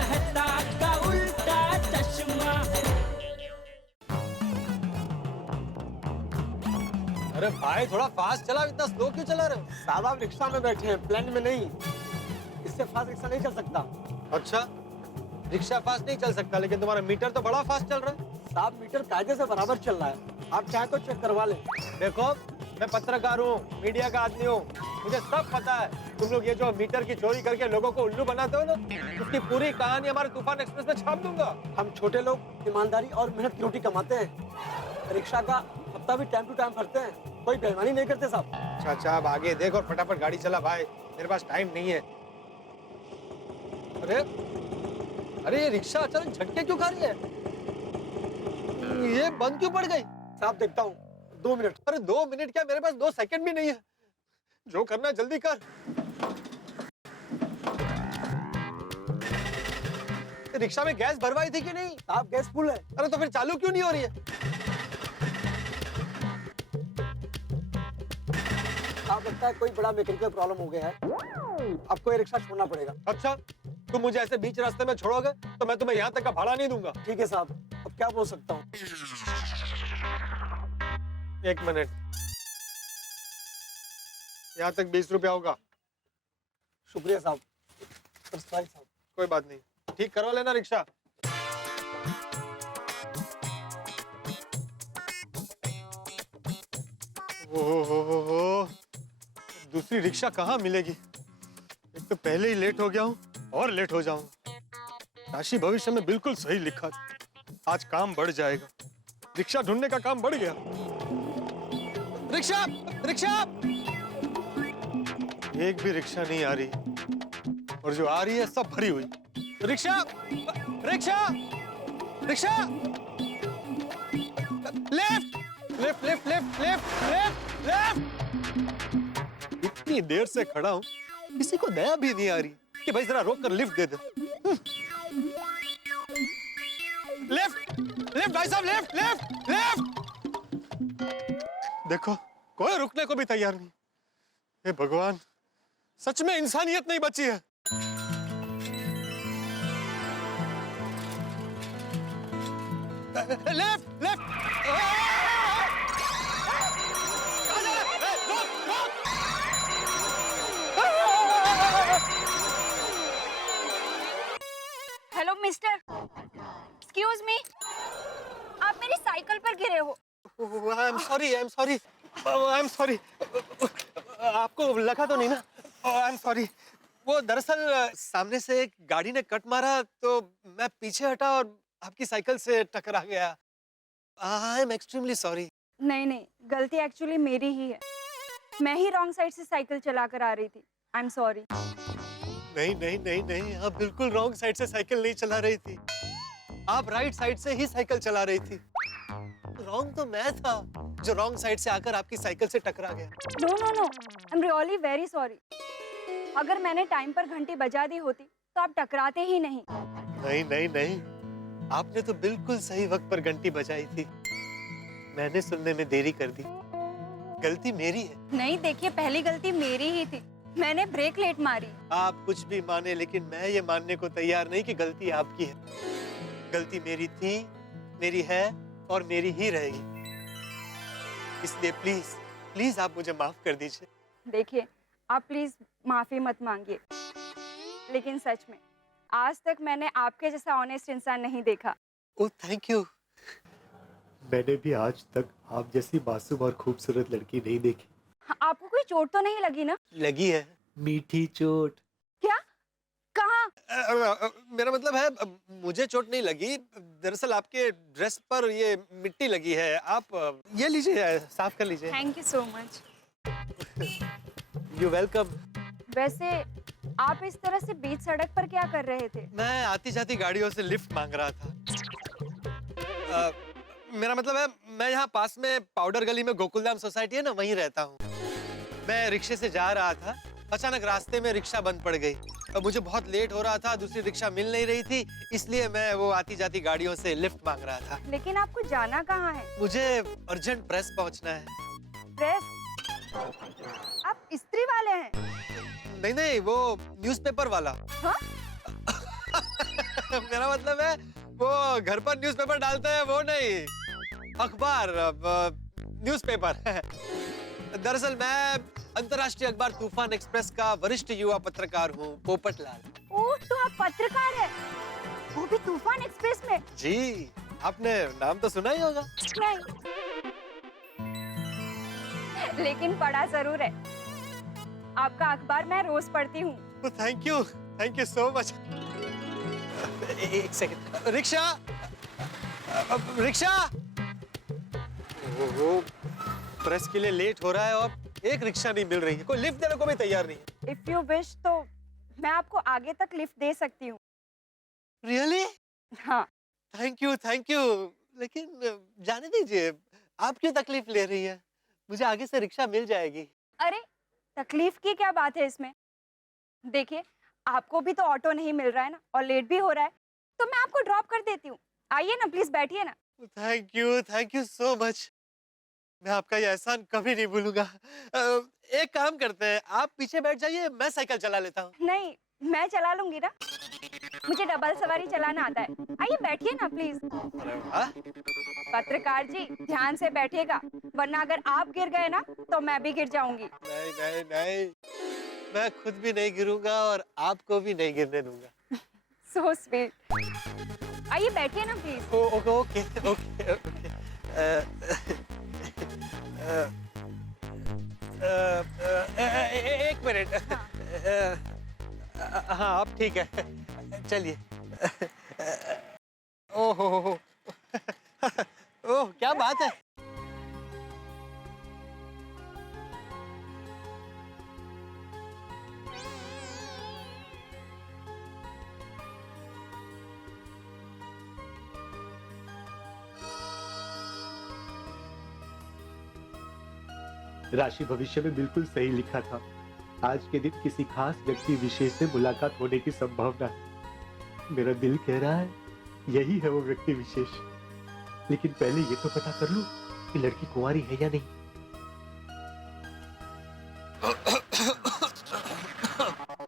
कहता का उल्टा चश्मा। अरे भाई थोड़ा फास्ट चला, इतना स्लो क्यों चला रहे हो? साहब आप रिक्शा में बैठे हैं, प्लेन में नहीं। इससे फास्ट रिक्शा नहीं चल सकता। अच्छा, रिक्शा फास्ट नहीं चल सकता, लेकिन तुम्हारा मीटर तो बड़ा फास्ट चल रहा है। साहब मीटर कायदे से बराबर चल रहा है, आप चाहे तो चेक करवा लें। देखो, मैं पत्रकार हूँ, मीडिया का आदमी हूँ, मुझे सब पता है। तुम लोग ये जो मीटर की चोरी करके लोगों को उल्लू बनाते हो ना, उसकी पूरी कहानी हमारे तूफान एक्सप्रेस में छाप दूंगा। हम छोटे लोग ईमानदारी और मेहनत की रोटी कमाते हैं। रिक्शा का हफ्ता भी टाइम टू टाइम भरते हैं, कोई बेईमानी नहीं करते साहब। अच्छा अच्छा, अब आगे देख और फटाफट गाड़ी चला भाई, मेरे पास टाइम नहीं है। अरे अरे, ये रिक्शा अचानक झटके क्यों खा रही है? ये बंद क्यों पड़ गई? साहब देखता हूँ, 2 मिनट। अरे 2 मिनट क्या, मेरे पास 2 सेकंड भी नहीं है। जो करना है जल्दी कर। रिक्शा में गैस भरवाई थी कि नहीं? साहब गैस फुल है। अरे तो फिर चालू क्यों नहीं हो रही है? साहब लगता है कोई बड़ा मैकेनिकल प्रॉब्लम हो गया है, आपको ये रिक्शा छोड़ना पड़ेगा। अच्छा, तुम मुझे ऐसे बीच रास्ते में छोड़ोगे तो मैं तुम्हें यहाँ तक का भाड़ा नहीं दूंगा। ठीक है साहब, अब क्या बोल सकता हूँ। 1 मिनट, यहाँ तक 20 रुपया होगा। शुक्रिया साहब। साहब कोई बात नहीं, ठीक करवा लेना रिक्शा। हो, दूसरी रिक्शा कहाँ मिलेगी? एक तो पहले ही लेट हो गया हूँ और लेट हो जाऊंगा। राशि भविष्य में बिल्कुल सही लिखा था, आज काम बढ़ जाएगा। रिक्शा ढूंढने का काम बढ़ गया। रिक्शा रिक्शा, एक भी रिक्शा नहीं आ रही, और जो आ रही है सब भरी हुई। Rickshaw rickshaw rickshaw, left left left left left left left. इतनी देर से खड़ा हूं, किसी को दया भी नहीं आ रही कि भाई जरा रोक कर लिफ्ट दे दे। लेफ्ट लेफ्ट भाई साहब, लेफ्ट लेफ्ट लेफ्ट। देखो, कोई रुकने को भी तैयार नहीं। हे भगवान, सच में इंसानियत नहीं बची है। Left left. Hello mister, excuse me, आप मेरी साइकिल पर गिरे हो। I am sorry, I am sorry, I am sorry. आपको लगा तो नहीं ना? I am sorry. वो दरअसल सामने से एक गाड़ी ने कट मारा तो मैं पीछे हटा और आपकी साइकिल से टकरा गया। I am extremely sorry. नहीं नहीं, गलती एक्चुअली मेरी ही है। मैं ही रॉन्ग साइड से साइकिल चला कर आ रही थी। I am sorry. नहीं नहीं नहीं नहीं, आप बिल्कुल रॉन्ग साइड से साइकिल नहीं चला रही थी, आप राइट साइड से ही साइकिल चला रही थी। रॉन्ग तो मैं था जो रॉन्ग साइड से आकर आपकी साइकिल से टकरा गया। No no no, I am really very sorry. अगर मैंने टाइम पर घंटी बजा दी होती तो आप टकराते ही नहीं। नहीं नहीं नहीं, आपने तो बिल्कुल सही वक्त पर घंटी बजाई थी, मैंने सुनने में देरी कर दी। गलती मेरी है। नहीं देखिए, पहली गलती मेरी ही थी, मैंने ब्रेक लेट मारी। आप कुछ भी माने, लेकिन मैं ये मानने को तैयार नहीं कि गलती आपकी है। गलती मेरी थी, मेरी है और मेरी ही रहेगी। इसलिए प्लीज प्लीज आप मुझे माफ कर दीजिए। देखिए, आप प्लीज माफी मत मांगिए, लेकिन सच में आज तक मैंने आपके जैसा ऑनेस्ट इंसान नहीं देखा। Oh thank you. मैंने भी आज तक आप जैसी मासूम और खूबसूरत लड़की नहीं देखी। आपको कोई चोट तो नहीं लगी ना? लगी है। मीठी चोट। क्या? कहाँ? मेरा मतलब है, मुझे चोट नहीं लगी, दरअसल आपके ड्रेस पर ये मिट्टी लगी है। आप ये लीजिए, साफ कर लीजिए। Thank you so much. You welcome. वैसे आप इस तरह से बीच सड़क पर क्या कर रहे थे? मैं आती जाती गाड़ियों से लिफ्ट मांग रहा था। मेरा मतलब है, मैं यहाँ पास में पाउडर गली में गोकुलधाम सोसाइटी है ना, वहीं रहता हूँ। मैं रिक्शे से जा रहा था, अचानक रास्ते में रिक्शा बंद पड़ गई। अब मुझे बहुत लेट हो रहा था, दूसरी रिक्शा मिल नहीं रही थी, इसलिए मैं वो आती जाती गाड़ियों से लिफ्ट मांग रहा था। लेकिन आपको जाना कहाँ है? मुझे अर्जेंट प्रेस पहुँचना है। प्रेस? आप इस्त्री वाले हैं? नहीं नहीं, वो न्यूज़पेपर वाला। हाँ? मेरा मतलब है वो घर पर न्यूज़पेपर डालते हैं वो नहीं, अखबार, न्यूज़पेपर। दरअसल मैं अंतर्राष्ट्रीय अखबार तूफान एक्सप्रेस का वरिष्ठ युवा पत्रकार हूँ, पोपटलाल। ओह, तो आप पत्रकार हैं, वो भी तूफान एक्सप्रेस में? जी, आपने नाम तो सुना ही होगा। नहीं, लेकिन पढ़ा जरूर है। आपका अखबार मैं रोज पढ़ती हूँ। Thank you so much. एक सेकंड, रिक्शा, रिक्शा। ओहो, प्रेस के लिए लेट हो रहा है और एक रिक्शा नहीं मिल रही है, कोई लिफ्ट देने को भी तैयार नहीं है। इफ यू विश तो मैं आपको आगे तक लिफ्ट दे सकती हूँ। रियली? हाँ। Thank you. लेकिन जाने दीजिए, आप क्यों तकलीफ ले रही हैं? मुझे आगे से रिक्शा मिल जाएगी। अरे, तकलीफ की क्या बात है इसमें? देखिए, आपको भी तो ऑटो नहीं मिल रहा है ना, और लेट भी हो रहा है, तो मैं आपको ड्रॉप कर देती हूँ। आइए ना, प्लीज बैठिए ना। Thank you so much. मैं आपका ये एहसान कभी नहीं भूलूंगा। एक काम करते हैं, आप पीछे बैठ जाइए, मैं साइकिल चला लेता हूँ। नहीं, मैं चला लूंगी ना, मुझे डबल सवारी चलाना आता है। आइए बैठिए ना प्लीज। अरे वाह। पत्रकार जी, ध्यान से बैठिएगा, वरना अगर आप गिर गए ना तो मैं भी गिर जाऊंगी। नहीं, मैं खुद भी नहीं गिरूंगा और आपको भी नहीं गिरने दूंगा। So sweet. आइए बैठिए ना प्लीज। ओके। एक मिनट। हाँ, अब ठीक है, चलिए। ओहो, ओह, क्या बात है। राशि भविष्य में बिल्कुल सही लिखा था। आज के दिन किसी खास व्यक्ति विशेष से मुलाकात होने की संभावना है। मेरा दिल कह रहा है यही है वो व्यक्ति विशेष। लेकिन पहले ये तो पता कर लूं कि लड़की कुंवारी है या नहीं।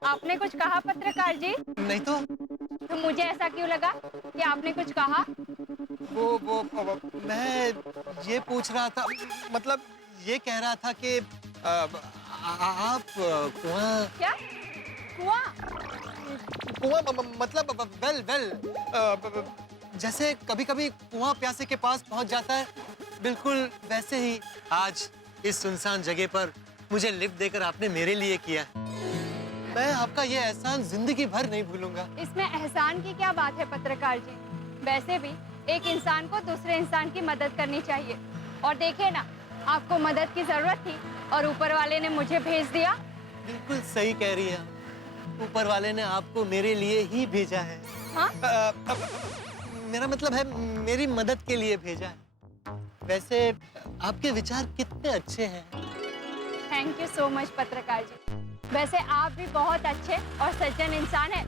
आपने कुछ कहा पत्रकार जी? नहीं तो मुझे ऐसा क्यों लगा कि आपने कुछ कहा? वो मैं ये पूछ रहा था, मतलब ये कह रहा था कि आप कुआं। क्या? कुआं? मतलब वेल, जैसे कभी-कभी कुआं प्यासे के पास पहुंच जाता है, बिल्कुल वैसे ही आज इस सुनसान जगह पर मुझे लिफ्ट देकर आपने मेरे लिए किया। मैं आपका ये एहसान जिंदगी भर नहीं भूलूंगा। इसमें एहसान की क्या बात है पत्रकार जी? वैसे भी एक इंसान को दूसरे इंसान की मदद करनी चाहिए। और देखिए ना, आपको मदद की जरूरत थी और ऊपर वाले ने मुझे भेज दिया। बिल्कुल सही कह रही है, ऊपर वाले ने आपको मेरे लिए ही भेजा है। हाँ? मेरा मतलब है मेरी मदद के लिए भेजा है। वैसे आपके विचार कितने अच्छे हैं। थैंक यू सो मच पत्रकार जी। वैसे आप भी बहुत अच्छे और सज्जन इंसान हैं,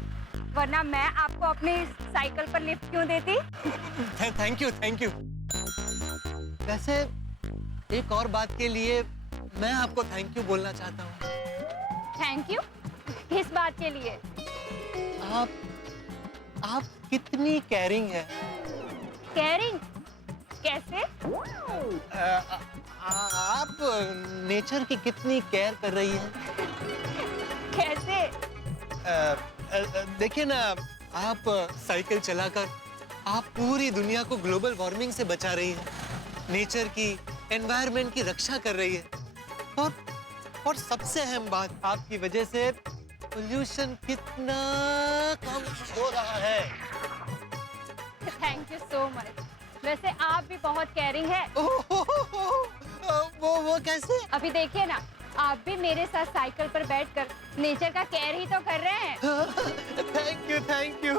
वरना मैं आपको अपनी साइकिल पर लिफ्ट क्यों देती? Thank you. वैसे एक और बात के लिए मैं आपको थैंक यू बोलना चाहता हूँ। Thank you? किस बात के लिए? आप कितनी केयरिंग है। केयरिंग? कैसे? आप नेचर की कितनी केयर कर रही हैं। कैसे? देखिए ना, आप साइकिल चलाकर आप पूरी दुनिया को ग्लोबल वार्मिंग से बचा रही हैं, नेचर की, एनवायरनमेंट की रक्षा कर रही है। और सबसे अहम बात, आपकी वजह से पोल्यूशन कितना कम हो रहा है। Thank you so much. वैसे आप भी बहुत केयरिंग है। वो कैसे? अभी देखिए ना, आप भी मेरे साथ साइकिल पर बैठकर नेचर का केयर ही तो कर रहे हैं। Thank you.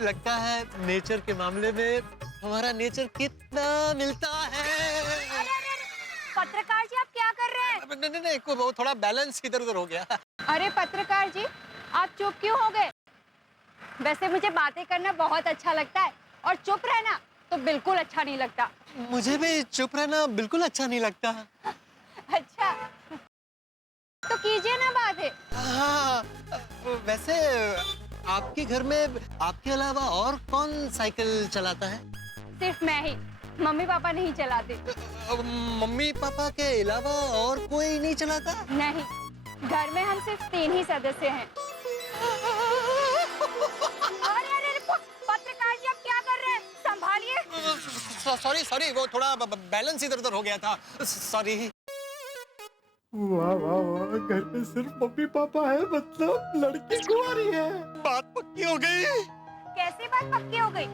लगता है नेचर के मामले में हमारा नेचर कितना मिलता है। अरे, पत्रकार जी आप क्या कर रहे हैं? नहीं, वो थोड़ा बैलेंस इधर उधर हो गया। अरे पत्रकार जी, आप चुप क्यों हो गए? वैसे मुझे बातें करना बहुत अच्छा लगता है और चुप रहना तो बिल्कुल अच्छा नहीं लगता। मुझे भी चुप रहना बिल्कुल अच्छा नहीं लगता। अच्छा, तो कीजिए ना बातें। हाँ, वैसे आपके घर में आपके अलावा और कौन साइकिल चलाता है? सिर्फ मैं ही, मम्मी पापा नहीं चलाते। मम्मी पापा के अलावा और कोई नहीं चलाता? नहीं, घर में हम सिर्फ 3 ही सदस्य हैं। अरे अरे अरे, पत्रकार जी आप क्या कर रहे हैं? संभालिए। सॉरी सॉरी, वो थोड़ा बैलेंस इधर उधर हो गया था, सॉरी। वाह वाह वाह, घर में सिर्फ मम्मी पापा है, मतलब लड़की कुंवारी है। बात पक्की हो गई। कैसी बात पक्की हो गई?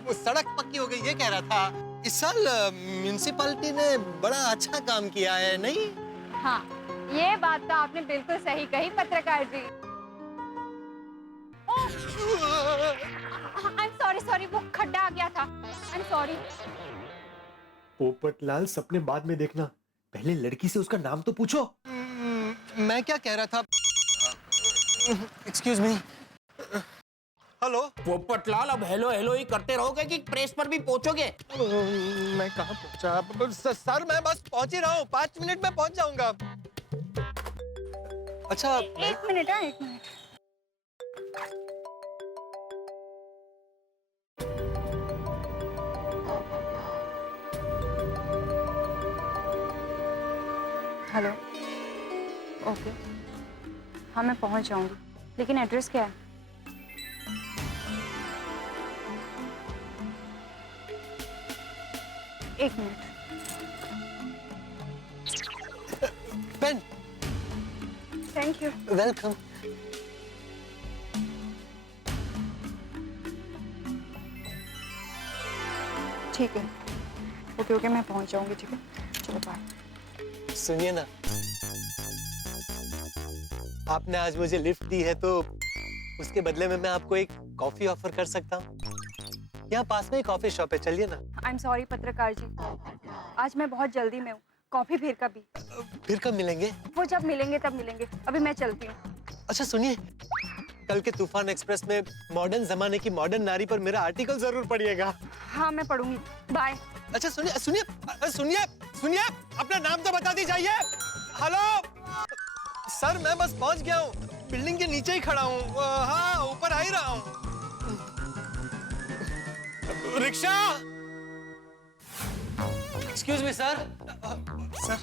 वो सड़क पक्की हो गई ये कह रहा था। इस साल म्युनिसिपैलिटी ने बड़ा अच्छा काम किया है, नहीं? हाँ, ये बात तो आपने बिल्कुल सही कही पत्रकार जी। आई एम सॉरी सॉरी, वो खड्डा आ गया था। I am sorry. पोपटलाल, सपने बाद में देखना, पहले लड़की से उसका नाम तो पूछो। मैं क्या कह रहा था? Excuse me. हेलो। पोपटलाल, अब हेलो हेलो ही करते रहोगे कि प्रेस पर भी पहुंचोगे? मैं कहाँ पहुंचा? सर मैं बस पहुंच ही रहा हूँ, 5 मिनट में पहुंच जाऊंगा। अच्छा, एक मिनट। हाँ, एक मिनट। हेलो। ओके, हाँ मैं पहुंच जाऊंगी, लेकिन एड्रेस क्या है? एक minute. Pen. Thank you. Welcome. ठीक है, ओके ओके, मैं पहुंच जाऊंगी। ठीक है, चलो बाय। सुनिए ना, आपने आज मुझे लिफ्ट दी है तो उसके बदले में मैं आपको एक कॉफी ऑफर कर सकता हूँ। यहाँ पास में ही कॉफी शॉप है, चलिए ना। आई एम सॉरी पत्रकार जी, आज मैं बहुत जल्दी में हूँ। कॉफी फिर कभी। फिर कब मिलेंगे? वो जब मिलेंगे तब मिलेंगे, अभी मैं चलती हूँ। अच्छा सुनिए, कल के तूफान एक्सप्रेस में मॉडर्न जमाने की मॉडर्न नारी पर मेरा आर्टिकल जरूर पढ़िएगा। हाँ मैं पढ़ूंगी, बाय। अच्छा सुनिए सुनिए सुनिए सुनिए, अपना नाम तो बता दी जाइए। हेलो सर, मैं बस पहुंच गया हूँ, बिल्डिंग के नीचे ही खड़ा हूँ। हाँ, ऊपर आ ही रहा हूँ। Rickshaw. Excuse me sir. Sir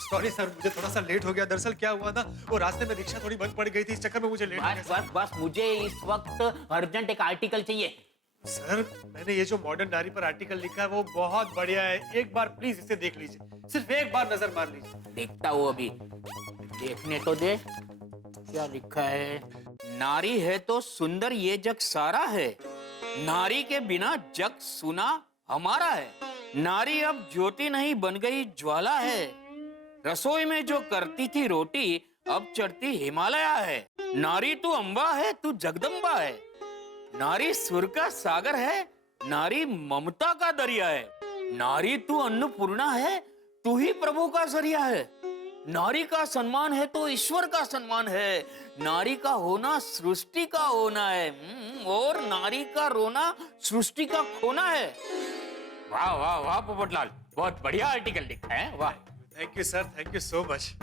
sorry sir, मुझे थोड़ा सा लेट हो गया। दरअसल क्या हुआ ना, वो रास्ते में रिक्शा थोड़ी बंद पड़ गई थी, इस चक्कर में मुझे लेट हो गया। बस मुझे इस वक्त अर्जेंट एक आर्टिकल चाहिए। सर मैंने ये जो मॉडर्न नारी पर आर्टिकल लिखा है वो बहुत बढ़िया है, एक बार प्लीज इसे देख लीजिए, सिर्फ एक बार नजर मार लीजिए। देखता हूँ, अभी देखने तो दे। क्या लिखा है? नारी है तो सुंदर ये जग सारा है, नारी के बिना जग सुना हमारा है। नारी अब ज्योति नहीं बन गई ज्वाला है, रसोई में जो करती थी रोटी अब चढ़ती हिमालय है। नारी तू अम्बा है, तू जगदम्बा है, नारी सुर का सागर है, नारी ममता का दरिया है। नारी तू अन्नपूर्णा है, तू ही प्रभु का जरिया है। नारी का सम्मान है तो ईश्वर का सम्मान है, नारी का होना सृष्टि का होना है, और नारी का रोना सृष्टि का खोना है। वाह वाह वाह पोपटलाल, बहुत बढ़िया आर्टिकल लिखा है। वाह, thank you sir, thank you so much.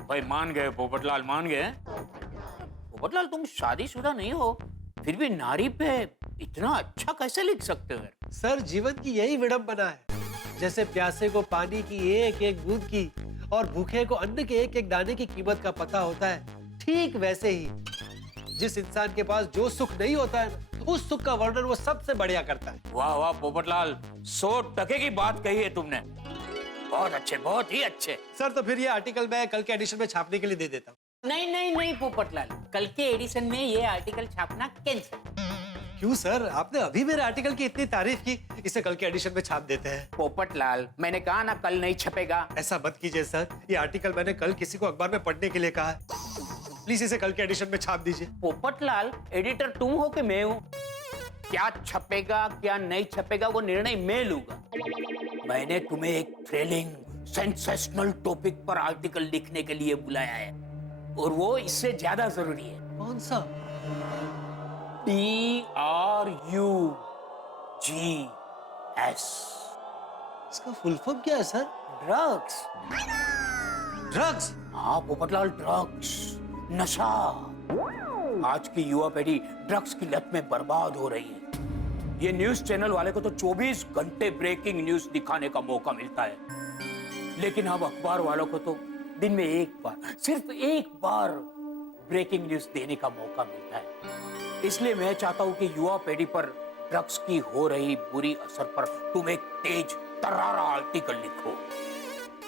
भाई मान गए पोपटलाल, मान गए। पोपटलाल तुम शादीशुदा नहीं हो, फिर भी नारी पे इतना अच्छा कैसे लिख सकते हो? सर जीवन की यही विडंबना है, जैसे प्यासे को पानी की एक एक बूंद की और भूखे को अन्न के एक एक दाने की कीमत का पता होता है, ठीक वैसे ही जिस इंसान के पास जो सुख नहीं होता है उस सुख का वर्णन वो सबसे बढ़िया करता है। वाह वाह पोपटलाल, 100% की बात कही है तुमने। बहुत अच्छे, बहुत ही अच्छे। सर तो फिर ये आर्टिकल मैं कल के एडिशन में छापने के लिए दे देता हूँ। नहीं नहीं नहीं पोपटलाल, कल के एडिशन में ये आर्टिकल छापना कैंसिल। क्यों सर, आपने अभी मेरे आर्टिकल की इतनी तारीफ की, इसे कल के एडिशन में छाप देते हैं। पोपटलाल मैंने कहा ना कल नहीं छपेगा। ऐसा मत कीजिए सर, ये आर्टिकल मैंने कल किसी को अखबार में पढ़ने के लिए कहा है, प्लीज इसे कल के एडिशन में छाप दीजिए। पोपटलाल एडिटर तुम हो कि मैं हूँ? क्या छपेगा क्या नहीं छपेगा वो निर्णय मैं लूंगा। मैंने तुम्हें एक थ्रिलिंग सेंसेशनल टॉपिक पर आर्टिकल लिखने के लिए बुलाया है, और वो इससे ज्यादा जरूरी है। कौन सा? DRUGS। इसका फुल फॉर्म क्या है सर? ड्रग्स। ड्रग्स? हाँ पोपटलाल, ड्रग्स, नशा। आज की युवा पीढ़ी ड्रग्स की लत में बर्बाद हो रही है। ये न्यूज चैनल वाले को तो 24 घंटे ब्रेकिंग न्यूज दिखाने का मौका मिलता है, लेकिन अब अखबार वालों को तो दिन में एक बार, सिर्फ एक बार ब्रेकिंग न्यूज देने का मौका मिलता है। इसलिए मैं चाहता हूं कि युवा पीढ़ी पर ड्रग्स की हो रही बुरी असर पर तुम एक तेज तर्रारा आर्टिकल लिखो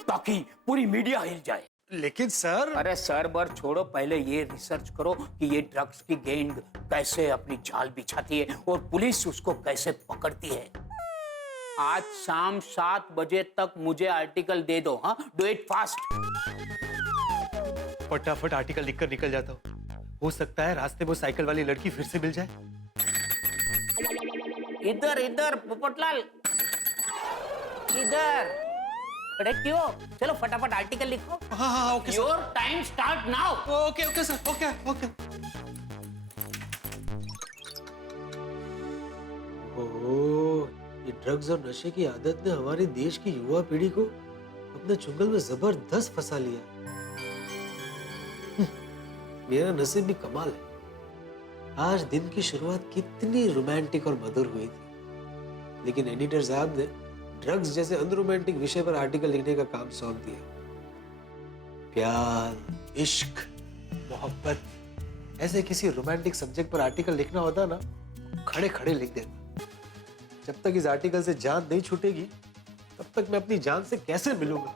ताकि पूरी मीडिया हिल जाए। लेकिन सर, अरे सर बर छोड़ो, पहले ये रिसर्च करो कि ये ड्रग्स की गैंग कैसे अपनी जाल बिछाती है और पुलिस उसको कैसे पकड़ती है। आज शाम 7 बजे तक मुझे आर्टिकल दे दो। हाँ, डू इट फास्ट। फटाफट आर्टिकल लिखकर निकल जाता हूँ। हो सकता है रास्ते में वो साइकिल वाली लड़की फिर से मिल जाए। इधर इधर पोपटलाल, इधर खड़े क्यों? चलो फटाफट आर्टिकल लिखो। हाँ हाँ okay sir. Your time start now. Okay okay sir, okay okay. Oh, ये ड्रग्स और नशे की आदत ने हमारे देश की युवा पीढ़ी को अपने चुंगल में जबरदस्त फंसा लिया। मेरा नसीब भी कमाल है। आज दिन की शुरुआत कितनी रोमांटिक और मधुर हुई थी, लेकिन एडिटर साहब ने ड्रग्स जैसे अनरोमांटिक विषय पर आर्टिकल लिखने का काम सौंप दिया। प्यार, इश्क, मोहब्बत, ऐसे किसी रोमांटिक सब्जेक्ट पर आर्टिकल लिखना होता ना, खड़े खड़े लिख देता। जब तक इस आर्टिकल से जान नहीं छूटेगी, तब तक मैं अपनी जान से कैसे मिलूंगा?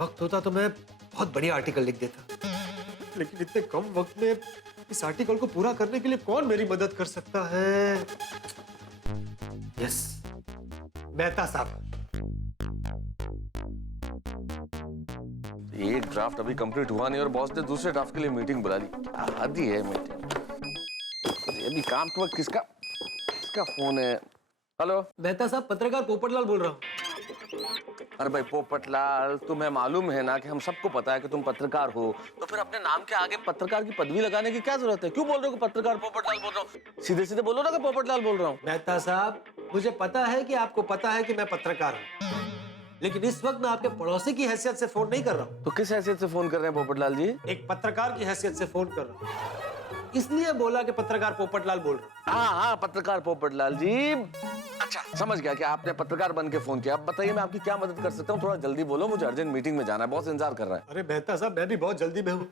वक्त होता तो मैं बहुत बढ़िया आर्टिकल लिख देता, लेकिन इतने कम वक्त में इस आर्टिकल को पूरा करने के लिए कौन मेरी मदद कर सकता है? यस, मेहता साहब। एक ड्राफ्ट अभी कंप्लीट हुआ नहीं और बॉस ने दूसरे ड्राफ्ट के लिए मीटिंग बुला ली। क्या हद ही है मीटिंग। अभी काम के वक्त किसका फोन है? हेलो मेहता साहब, पत्रकार पोपटलाल बोल रहा हूँ। अरे भाई पोपटलाल, तुम्हें मालूम है ना कि हम सबको पता है कि तुम पत्रकार हो, तो फिर अपने नाम के आगे पत्रकार की पदवी लगाने की क्या जरूरत है? क्यों बोल रहे हो कि पत्रकार पोपटलाल बोल रहा हूँ? सीधे सीधे बोलो ना कि पोपटलाल बोल रहा हूँ। मेहता साहब, मुझे पता है कि आपको पता है कि मैं पत्रकार हूँ, लेकिन इस वक्त मैं आपके पड़ोसी की हैसियत से फोन नहीं कर रहा हूँ। तो किस हैसियत से फोन कर रहे हैं पोपटलाल जी? एक पत्रकार की हैसियत से फोन कर रहा हूँ, इसलिए बोला कि पत्रकार पोपटलाल बोल रहा हूँ। हाँ हाँ, पत्रकार पोपटलाल जी। अच्छा, समझ गया कि आपने पत्रकार बन के फोन किया। अब बताइए मैं आपकी क्या मदद कर सकता हूँ? थोड़ा जल्दी बोलो, मुझे अर्जेंट मीटिंग में जाना है, बॉस इंतजार कर रहा है। अरे मेहता साहब, मैं भी बहुत जल्दी में हूँ।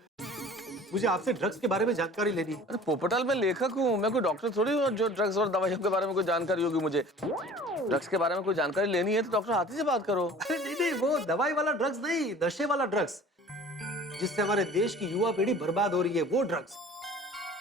मुझे आपसे ड्रग्स के बारे में जानकारी लेनी है। अरे पोपटलाल, मैं लेखक हूँ, मैं कोई डॉक्टर थोड़ी हूँ जो ड्रग्स और दवाइयों के बारे में कोई जानकारी होगी मुझे। ड्रग्स के बारे में कोई जानकारी लेनी है तो डॉक्टर हाथी से बात करो। अरे नहीं नहीं, वो दवाई वाला ड्रग्स नहीं, नशे वाला ड्रग्स, जिससे हमारे देश की युवा पीढ़ी बर्बाद हो रही है, वो ड्रग्स।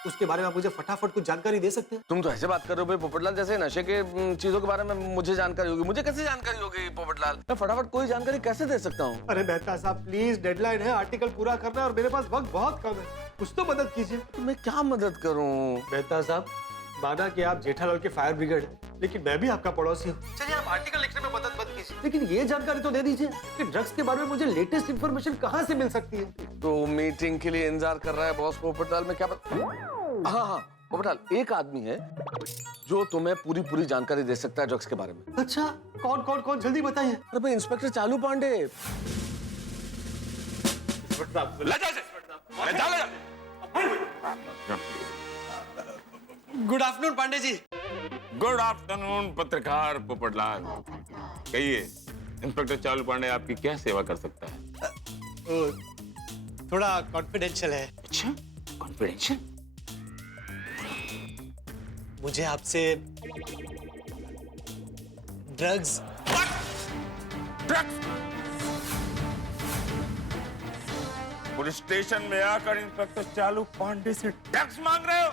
उसके बारे में आप मुझे फटाफट कुछ जानकारी दे सकते हैं? तुम तो ऐसे बात कर रहे हो भाई पोपटलाल, जैसे नशे के चीजों के बारे में मुझे जानकारी होगी। मुझे कैसे जानकारी होगी पोपटलाल? मैं फटाफट कोई जानकारी कैसे दे सकता हूँ? अरे मेहता साहब प्लीज, डेडलाइन है, आर्टिकल पूरा करना है और मेरे पास वक्त बहुत कम है, कुछ तो मदद कीजिए। तो मैं क्या मदद करूँ? मेहता साहब, माना कि आप जेठालाल के फायर ब्रिगेड हैं, लेकिन मैं भी आपका पड़ोसी हूँ। चलिए आप आर्टिकल लिखने में मदद मत कीजिए, लेकिन ये जानकारी तो दे दीजिए कि ड्रग्स के बारे में मुझे लेटेस्ट इंफॉर्मेशन कहाँ से मिल सकती है। तो मीटिंग के लिए इंतजार कर रहा है बॉस पोपटलाल, में क्या हाँ हाँ पोपटलाल, एक आदमी है जो तुम्हें पूरी जानकारी दे सकता है ड्रग्स के बारे में। अच्छा, कौन कौन कौन, जल्दी बताइए। अरे भाई इंस्पेक्टर चालू Pandey. Good afternoon Pandey ji. Good afternoon पत्रकार पोपटलाल। कहिए इंस्पेक्टर चालू पांडे आपकी क्या सेवा कर सकता है? थोड़ा कॉन्फिडेंशियल है। अच्छा, कॉन्फिडेंशियल? मुझे आपसे ड्रग्स पुलिस स्टेशन में आकर इंस्पेक्टर चालू पांडे से ड्रग्स मांग रहे हो?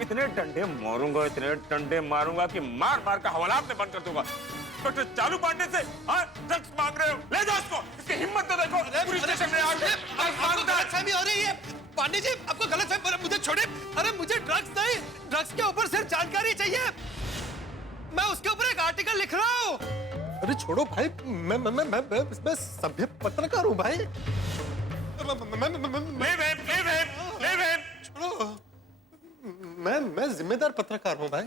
इतने डंडे मारूंगा, इतने डंडे मारूंगा कि मार मार का हवालात में बंद कर दूंगा। इंस्पेक्टर चालू पांडे से ड्रग्स मांग रहे हो? ले जाओ इसको, इसकी हिम्मत तो देखो। पुलिस स्टेशन में आकर गलतफहमी हो रही है। पांडे जी आपको गलतफहमी, मुझे छोड़े। अरे मुझे ड्रग्स नहीं, ड्रग्स के ऊपर सिर्फ जानकारी चाहिए। मैं उसके ऊपर एक आर्टिकल लिख रहा हूँ। अरे छोड़ो भाई, मैं सभ्य पत्रकार हूँ भाई। छोड़ो, मैं जिम्मेदार पत्रकार हूँ भाई।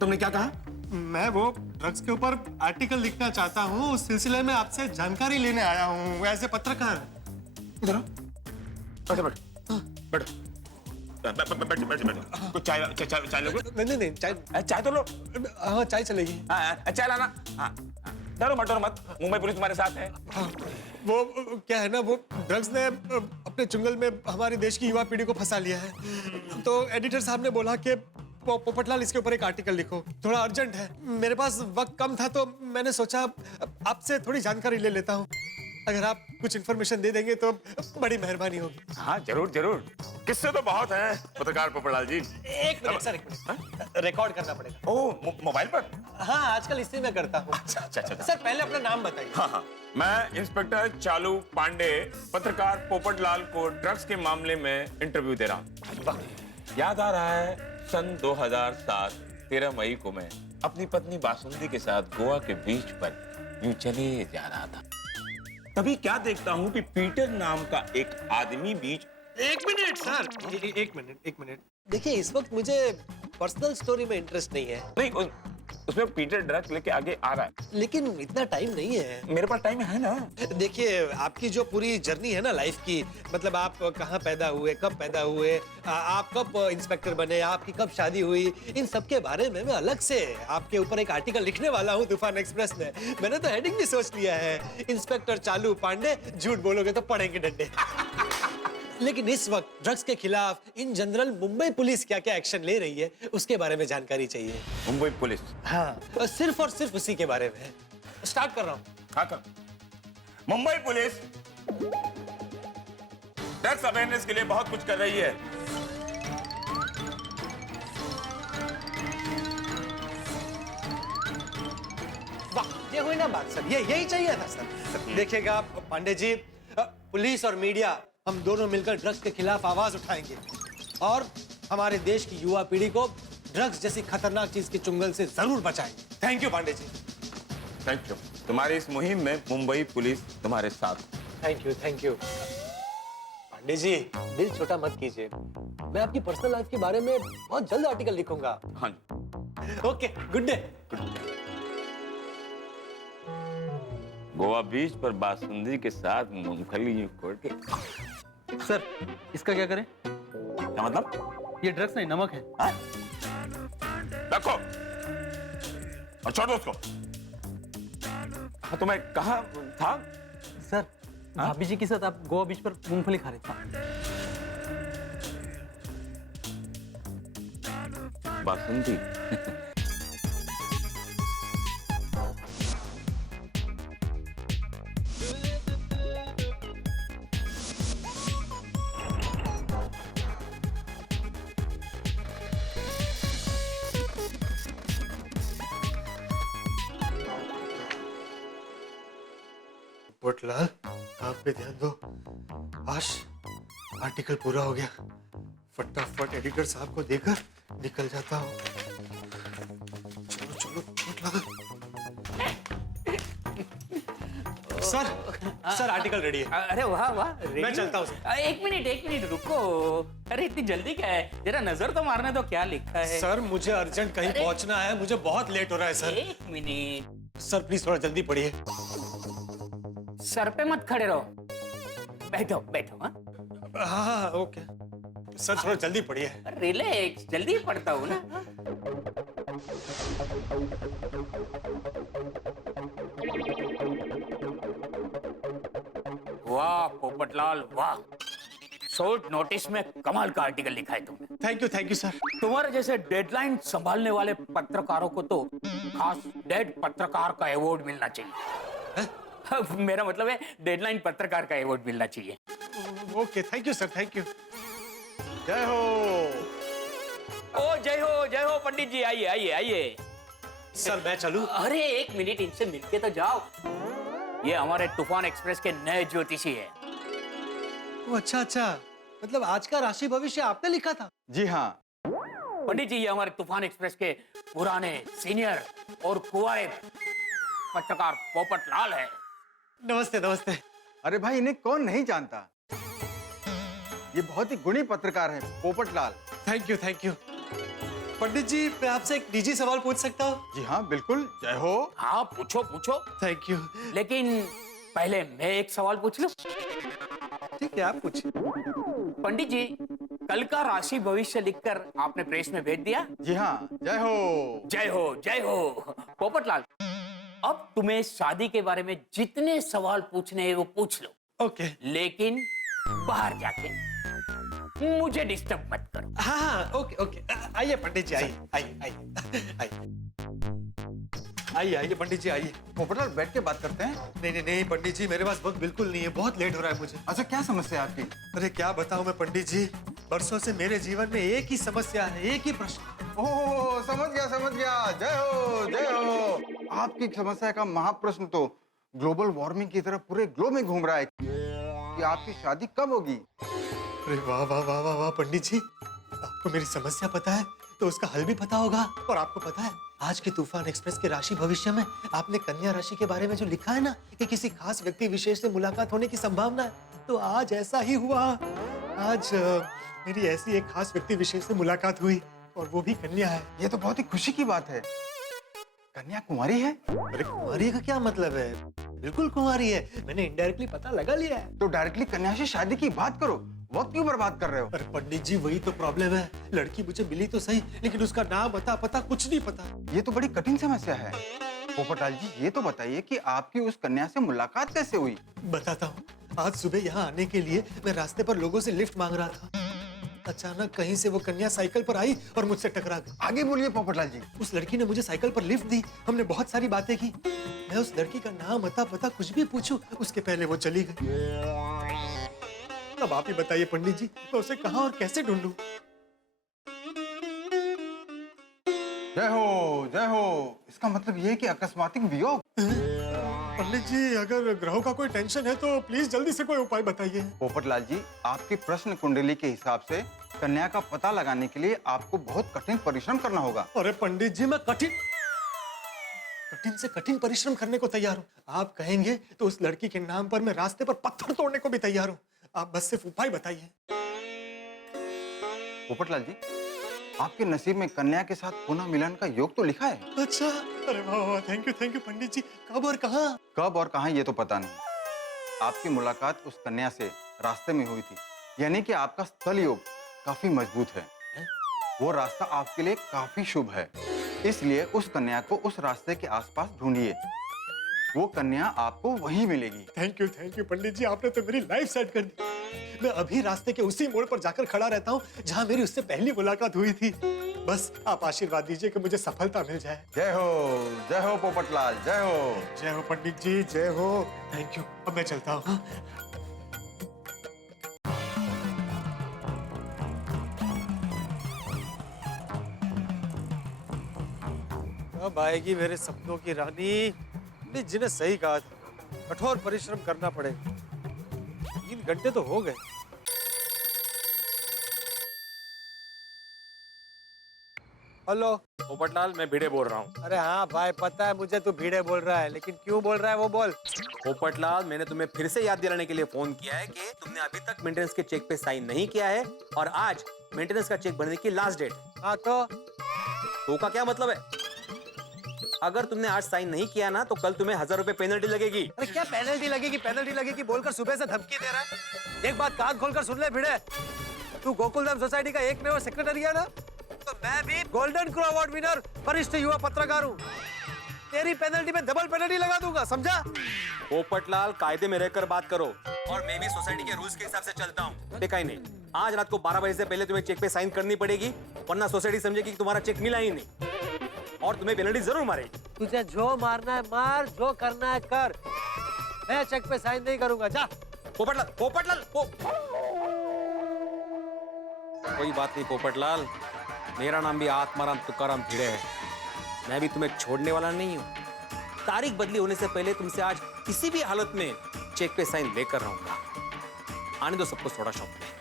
तुमने क्या कहा? मैं वो ड्रग्स के ऊपर आर्टिकल लिखना चाहता हूँ, उस सिलसिले में आपसे जानकारी लेने आया हूँ एज ए पत्रकार। इधर आओ। बैठो बैठो बैठो। बैठो बैठो कुछ चाय चाय चाय लोगे? नहीं चाय चाय तो लो। हाँ चाय चलेगी। चाय लाना। हाँ डरो मत मुंबई पुलिस तुम्हारे साथ है। हाँ, वो क्या है ना, वो ड्रग्स ने अपने चुंगल में हमारे देश की युवा पीढ़ी को फंसा लिया है। तो एडिटर साहब ने बोला कि पोपटलाल इसके ऊपर एक आर्टिकल लिखो, थोड़ा अर्जेंट है। मेरे पास वक्त कम था तो मैंने सोचा आपसे थोड़ी जानकारी ले लेता हूँ। अगर आप कुछ इन्फॉर्मेशन दे देंगे तो बड़ी मेहरबानी होगी। हाँ जरूर किससे तो बहुत है पत्रकार पोपटलाल जी। एक मिनट सर, एक मिनट रिकॉर्ड करना पड़ेगा। ओ मोबाइल पर? हाँ आजकल इसी में करता हूँ। अच्छा सर पहले अपना नाम बताइए। हाँ मैं इंस्पेक्टर चालू पांडे पत्रकार पोपटलाल को ड्रग्स के मामले में इंटरव्यू दे रहा हूँ। याद आ रहा है सन 2007 13 मई को मैं अपनी पत्नी बासुंदी के साथ गोवा के बीच पर यूं चले जा रहा था। तभी क्या देखता हूँ कि पीटर नाम का एक आदमी बीच। एक मिनट सर, एक मिनट। देखिए इस वक्त मुझे पर्सनल स्टोरी में इंटरेस्ट नहीं है। नहीं उसमें पीटर ड्रग्स लेके आगे आ रहा है। लेकिन इतना टाइम नहीं है मेरे पास टाइम है ना। देखिए आपकी जो पूरी जर्नी है ना लाइफ की, मतलब आप कहाँ पैदा हुए, कब पैदा हुए, आप कब इंस्पेक्टर बने, आपकी कब शादी हुई, इन सब के बारे में मैं अलग से आपके ऊपर एक आर्टिकल लिखने वाला हूँ तूफान एक्सप्रेस में। मैंने तो हेडिंग भी सोच लिया है, इंस्पेक्टर चालू पांडे झूठ बोलोगे तो पड़ेंगे डंडे। लेकिन इस वक्त ड्रग्स के खिलाफ इन जनरल मुंबई पुलिस क्या क्या एक्शन ले रही है उसके बारे में जानकारी चाहिए। मुंबई पुलिस? हाँ सिर्फ और सिर्फ उसी के बारे में। स्टार्ट कर रहा हूँ। हाँ कर। मुंबई पुलिस ड्रग्स अवेयरनेस के लिए बहुत कुछ कर रही है। वाह ये हुई ना बात सर, ये यही चाहिए था सर। देखिएगा आप पांडे जी, पुलिस और मीडिया हम दोनों मिलकर ड्रग्स के खिलाफ आवाज उठाएंगे और हमारे देश की युवा पीढ़ी को ड्रग्स जैसी खतरनाक चीज के चुंगल से जरूर बचाएंगे। Thank you Pandey ji. Thank you. तुम्हारी इस मुहिम में मुंबई पुलिस तुम्हारे साथ। थैंक यू पांडे जी, दिल छोटा मत कीजिए। मैं आपकी पर्सनल लाइफ के बारे में बहुत जल्द आर्टिकल लिखूंगा। हाँ ओके गुड डे। गोवा बीच पर बासुंदी के साथ मूंगफली कोट के। सर इसका क्या करें? क्या मतलब? ये ड्रग्स नहीं नमक है। रखो और छोड़ दो उसको। हाँ तो मैं कहाँ था? सर भाभी जी के साथ आप गोवा बीच पर मूंगफली खा रहे थे। बासुंदी। पोपटलाल आप पे ध्यान दो। आश आर्टिकल पूरा हो गया, फटाफट एडिटर साहब को देकर निकल जाता हूँ। चलो पोपटलाल। सर आर्टिकल रेडी है। अरे वाह वाह मैं चलता हूँ। एक मिनट रुको। अरे इतनी जल्दी क्या है, जरा नजर तो मारने दो क्या लिखा है। सर मुझे अर्जेंट कहीं पहुंचना है, मुझे बहुत लेट हो रहा है सर। एक मिनट। सर प्लीज थोड़ा जल्दी पढ़िए। सर पे मत खड़े रहो, बैठो हाँ। हाँ ओके सर, थोड़ा जल्दी पढ़िए। रिलैक्स, जल्दी पढ़ता हूँ ना। वाह पोपटलाल वाह, शॉर्ट नोटिस में कमाल का आर्टिकल लिखा है तुमने। Thank you sir. तुम्हारे जैसे डेडलाइन संभालने वाले पत्रकारों को तो खास डेड पत्रकार का अवार्ड मिलना चाहिए। मेरा मतलब है डेडलाइन पत्रकार का अवार्ड मिलना चाहिए। Okay thank you sir, thank you. जय हो। ओ जय हो पंडित जी, आइए। सर मैं चलूं? अरे एक मिनट, इनसे मिलके तो जाओ। ये हमारे तूफान एक्सप्रेस के नए ज्योतिषी है। अच्छा, मतलब आज का राशि भविष्य आपने लिखा था? जी हाँ पंडित जी, ये हमारे तूफान एक्सप्रेस के पुराने सीनियर और कुंवारे पत्रकार पोपटलाल है। नमस्ते। अरे भाई इन्हें कौन नहीं जानता, ये बहुत ही गुणी पत्रकार है पोपटलाल। Thank you. पंडित जी मैं आपसे एक निजी सवाल पूछ सकता हूँ? जी हाँ बिल्कुल, जय हो। हाँ पूछो। Thank you. लेकिन पहले मैं एक सवाल पूछ लूं? ठीक है आप पूछिए। पंडित जी, कल का राशि भविष्य लिखकर आपने प्रेस में भेज दिया? जी हाँ, जय हो। जय हो, जय हो। पोपटलाल, अब तुम्हें शादी के बारे में जितने सवाल पूछने हैं वो पूछ लो। ओके। लेकिन बाहर जाके मुझे डिस्टर्ब मत करो। हाँ, ओके ओके। आइए पंडित जी, आइए आइए आइए आइए आइए पंडित जी आइए। पोपटलाल बैठ के बात करते हैं। नहीं नहीं पंडित जी, मेरे पास वक्त बिल्कुल नहीं है, बहुत लेट हो रहा है मुझे। अच्छा, क्या समस्या है आपकी? अरे क्या बताऊं मैं पंडित जी, बरसों से मेरे जीवन में एक ही समस्या है, एक ही प्रश्न। ओह, समझ गया समझ गया। जय हो जय हो। आपकी समस्या का महाप्रश्न तो ग्लोबल वार्मिंग की तरह पूरे ग्लोब में घूम रहा है कि आपकी शादी कब होगी। अरे वाह वाह वाह वाह वाह पंडित जी, आपको मेरी समस्या पता है तो उसका हल भी पता होगा। और आपको पता है आज के तूफान एक्सप्रेस के राशि भविष्य में आपने कन्या राशि के बारे में जो लिखा है ना कि किसी खास व्यक्ति विशेष से मुलाकात होने की संभावना है, तो आज ऐसा ही हुआ। आज मेरी ऐसी एक खास व्यक्ति विशेष से मुलाकात हुई और वो भी कन्या है। ये तो बहुत ही खुशी की बात है। कन्या कुंवारी है? अरे कुंवारी का क्या मतलब है? बिल्कुल कुंवारी है, मैंने इनडायरेक्टली पता लगा लिया है। तो डायरेक्टली कन्या से शादी की बात करो, वक्त क्यों बर्बाद कर रहे हो? अरे पंडित जी वही तो प्रॉब्लम है, लड़की मुझे मिली तो सही लेकिन उसका नाम पता कुछ नहीं पता। ये तो बड़ी कठिन समस्या है। पोपटलाल जी, ये तो बताइए कि आपकी उस कन्या से मुलाकात कैसे हुई? बताता हूँ। आज सुबह यहाँ आने के लिए मैं रास्ते पर लोगों से लिफ्ट मांग रहा था। अचानक कहीं से वो कन्या साइकिल पर आई और मुझसे टकरा गई। आगे बोलिए पोपटलाल जी। उस लड़की ने मुझे साइकिल पर लिफ्ट दी, हमने बहुत सारी बातें की। मैं उस लड़की का नाम पता कुछ भी पूछूं उसके पहले वो चली गई। अब आप ही बताइए पंडित जी, मैं उसे कहाँ और कैसे ढूंढूं? जय हो। इसका मतलब ये है कि अकस्मातिक वियोग। पंडित जी, अगर ग्रहों का कोई टेंशन है तो प्लीज जल्दी से कोई उपाय बताइए। पोपटलाल जी, आपकी प्रश्न कुंडली के हिसाब से कन्या का पता लगाने के लिए आपको बहुत कठिन परिश्रम करना होगा। अरे पंडित जी, मैं कठिन से कठिन परिश्रम करने को तैयार हूँ। आप कहेंगे तो उस लड़की के नाम पर मैं रास्ते पर पत्थर तोड़ने को भी तैयार हूँ। आप बस सिर्फ उपाय बताइए। पोपटलाल जी, आपके नसीब में कन्या के साथ पुनः मिलन का योग तो लिखा है। अच्छा, अरे वाह वाह, थैंक यू पंडित जी। कब और कहाँ? कब और कहाँ ये तो पता नहीं। आपकी मुलाकात उस कन्या से रास्ते में हुई थी, यानी कि आपका स्थल योग काफी मजबूत है। वो रास्ता आपके लिए काफी शुभ है, इसलिए उस कन्या को उस रास्ते के आसपास ढूंढिए। वो कन्या आपको वहीं मिलेगी। थैंक यू पंडित जी, आपने तो मेरी लाइफ सेट कर दी। मैं अभी रास्ते के उसी मोड़ पर जाकर खड़ा रहता हूँ जहाँ मेरी उससे पहली मुलाकात हुई थी। बस आप आशीर्वाद दीजिए कि मुझे सफलता मिल जाए। जय हो पोपटलाल, जय हो पंडित जी, जय हो। Thank you. अब मैं चलता हूँ। अब आएगी मेरे सपनों की रानी। पंडित जी ने सही कहा था, कठोर परिश्रम करना पड़ेगा। 3 घंटे तो हो गए। हेलो पोपटलाल, मैं भिड़े बोल रहा हूँ। अरे हाँ भाई, पता है मुझे तू भीड़े बोल रहा है, लेकिन क्यों बोल रहा है वो बोल। पोपटलाल, मैंने तुम्हें फिर से याद दिलाने के लिए फोन किया है कि तुमने अभी तक मेंटेनेंस के चेक पे साइन नहीं किया है और आज मेंटेनेंस का चेक भरने की लास्ट डेट। हाँ तो का क्या मतलब है? अगर तुमने आज साइन नहीं किया ना तो कल तुम्हें 1000 रुपए पेनल्टी लगेगी। अरे क्या पेनल्टी लगेगी बोलकर सुबह से धमकी दे रहा है। एक बात कान खोलकर सुन ले भिड़े, तू गोकुलधाम सोसाइटी का एकमेव सेक्रेटरी है ना, तो मैं भी गोल्डन क्रो अवार्ड विनर वरिष्ठ युवा पत्रकार हूँ। तेरी पेनल्टी में डबल पेनल्टी लगा दूंगा, समझा? पोपटलाल, कायदे में रहकर बात करो और मैं भी सोसाइटी के रूल्स के हिसाब से चलता हूँ। देखा ही नहीं, आज रात को 12 बजे से पहले तुम्हें चेक पे साइन करनी पड़ेगी, वरना सोसाइटी समझेगी कि तुम्हारा चेक मिला ही नहीं और तुम्हें पेनल्टी जरूर मारेगी। तुझे जो मारना है मार, जो करना है कर, मैं चेक पे साइन नहीं करूंगा। जा। पोपटलाल कोई बात नहीं पोपटलाल, मेरा नाम भी आत्माराम तुकाराम भिड़े है। मैं भी तुम्हें छोड़ने वाला नहीं हूँ। तारीख बदली होने से पहले तुमसे आज किसी भी हालत में चेक पे साइन लेकर रहूंगा। आने दो सबको थोड़ा शौक में।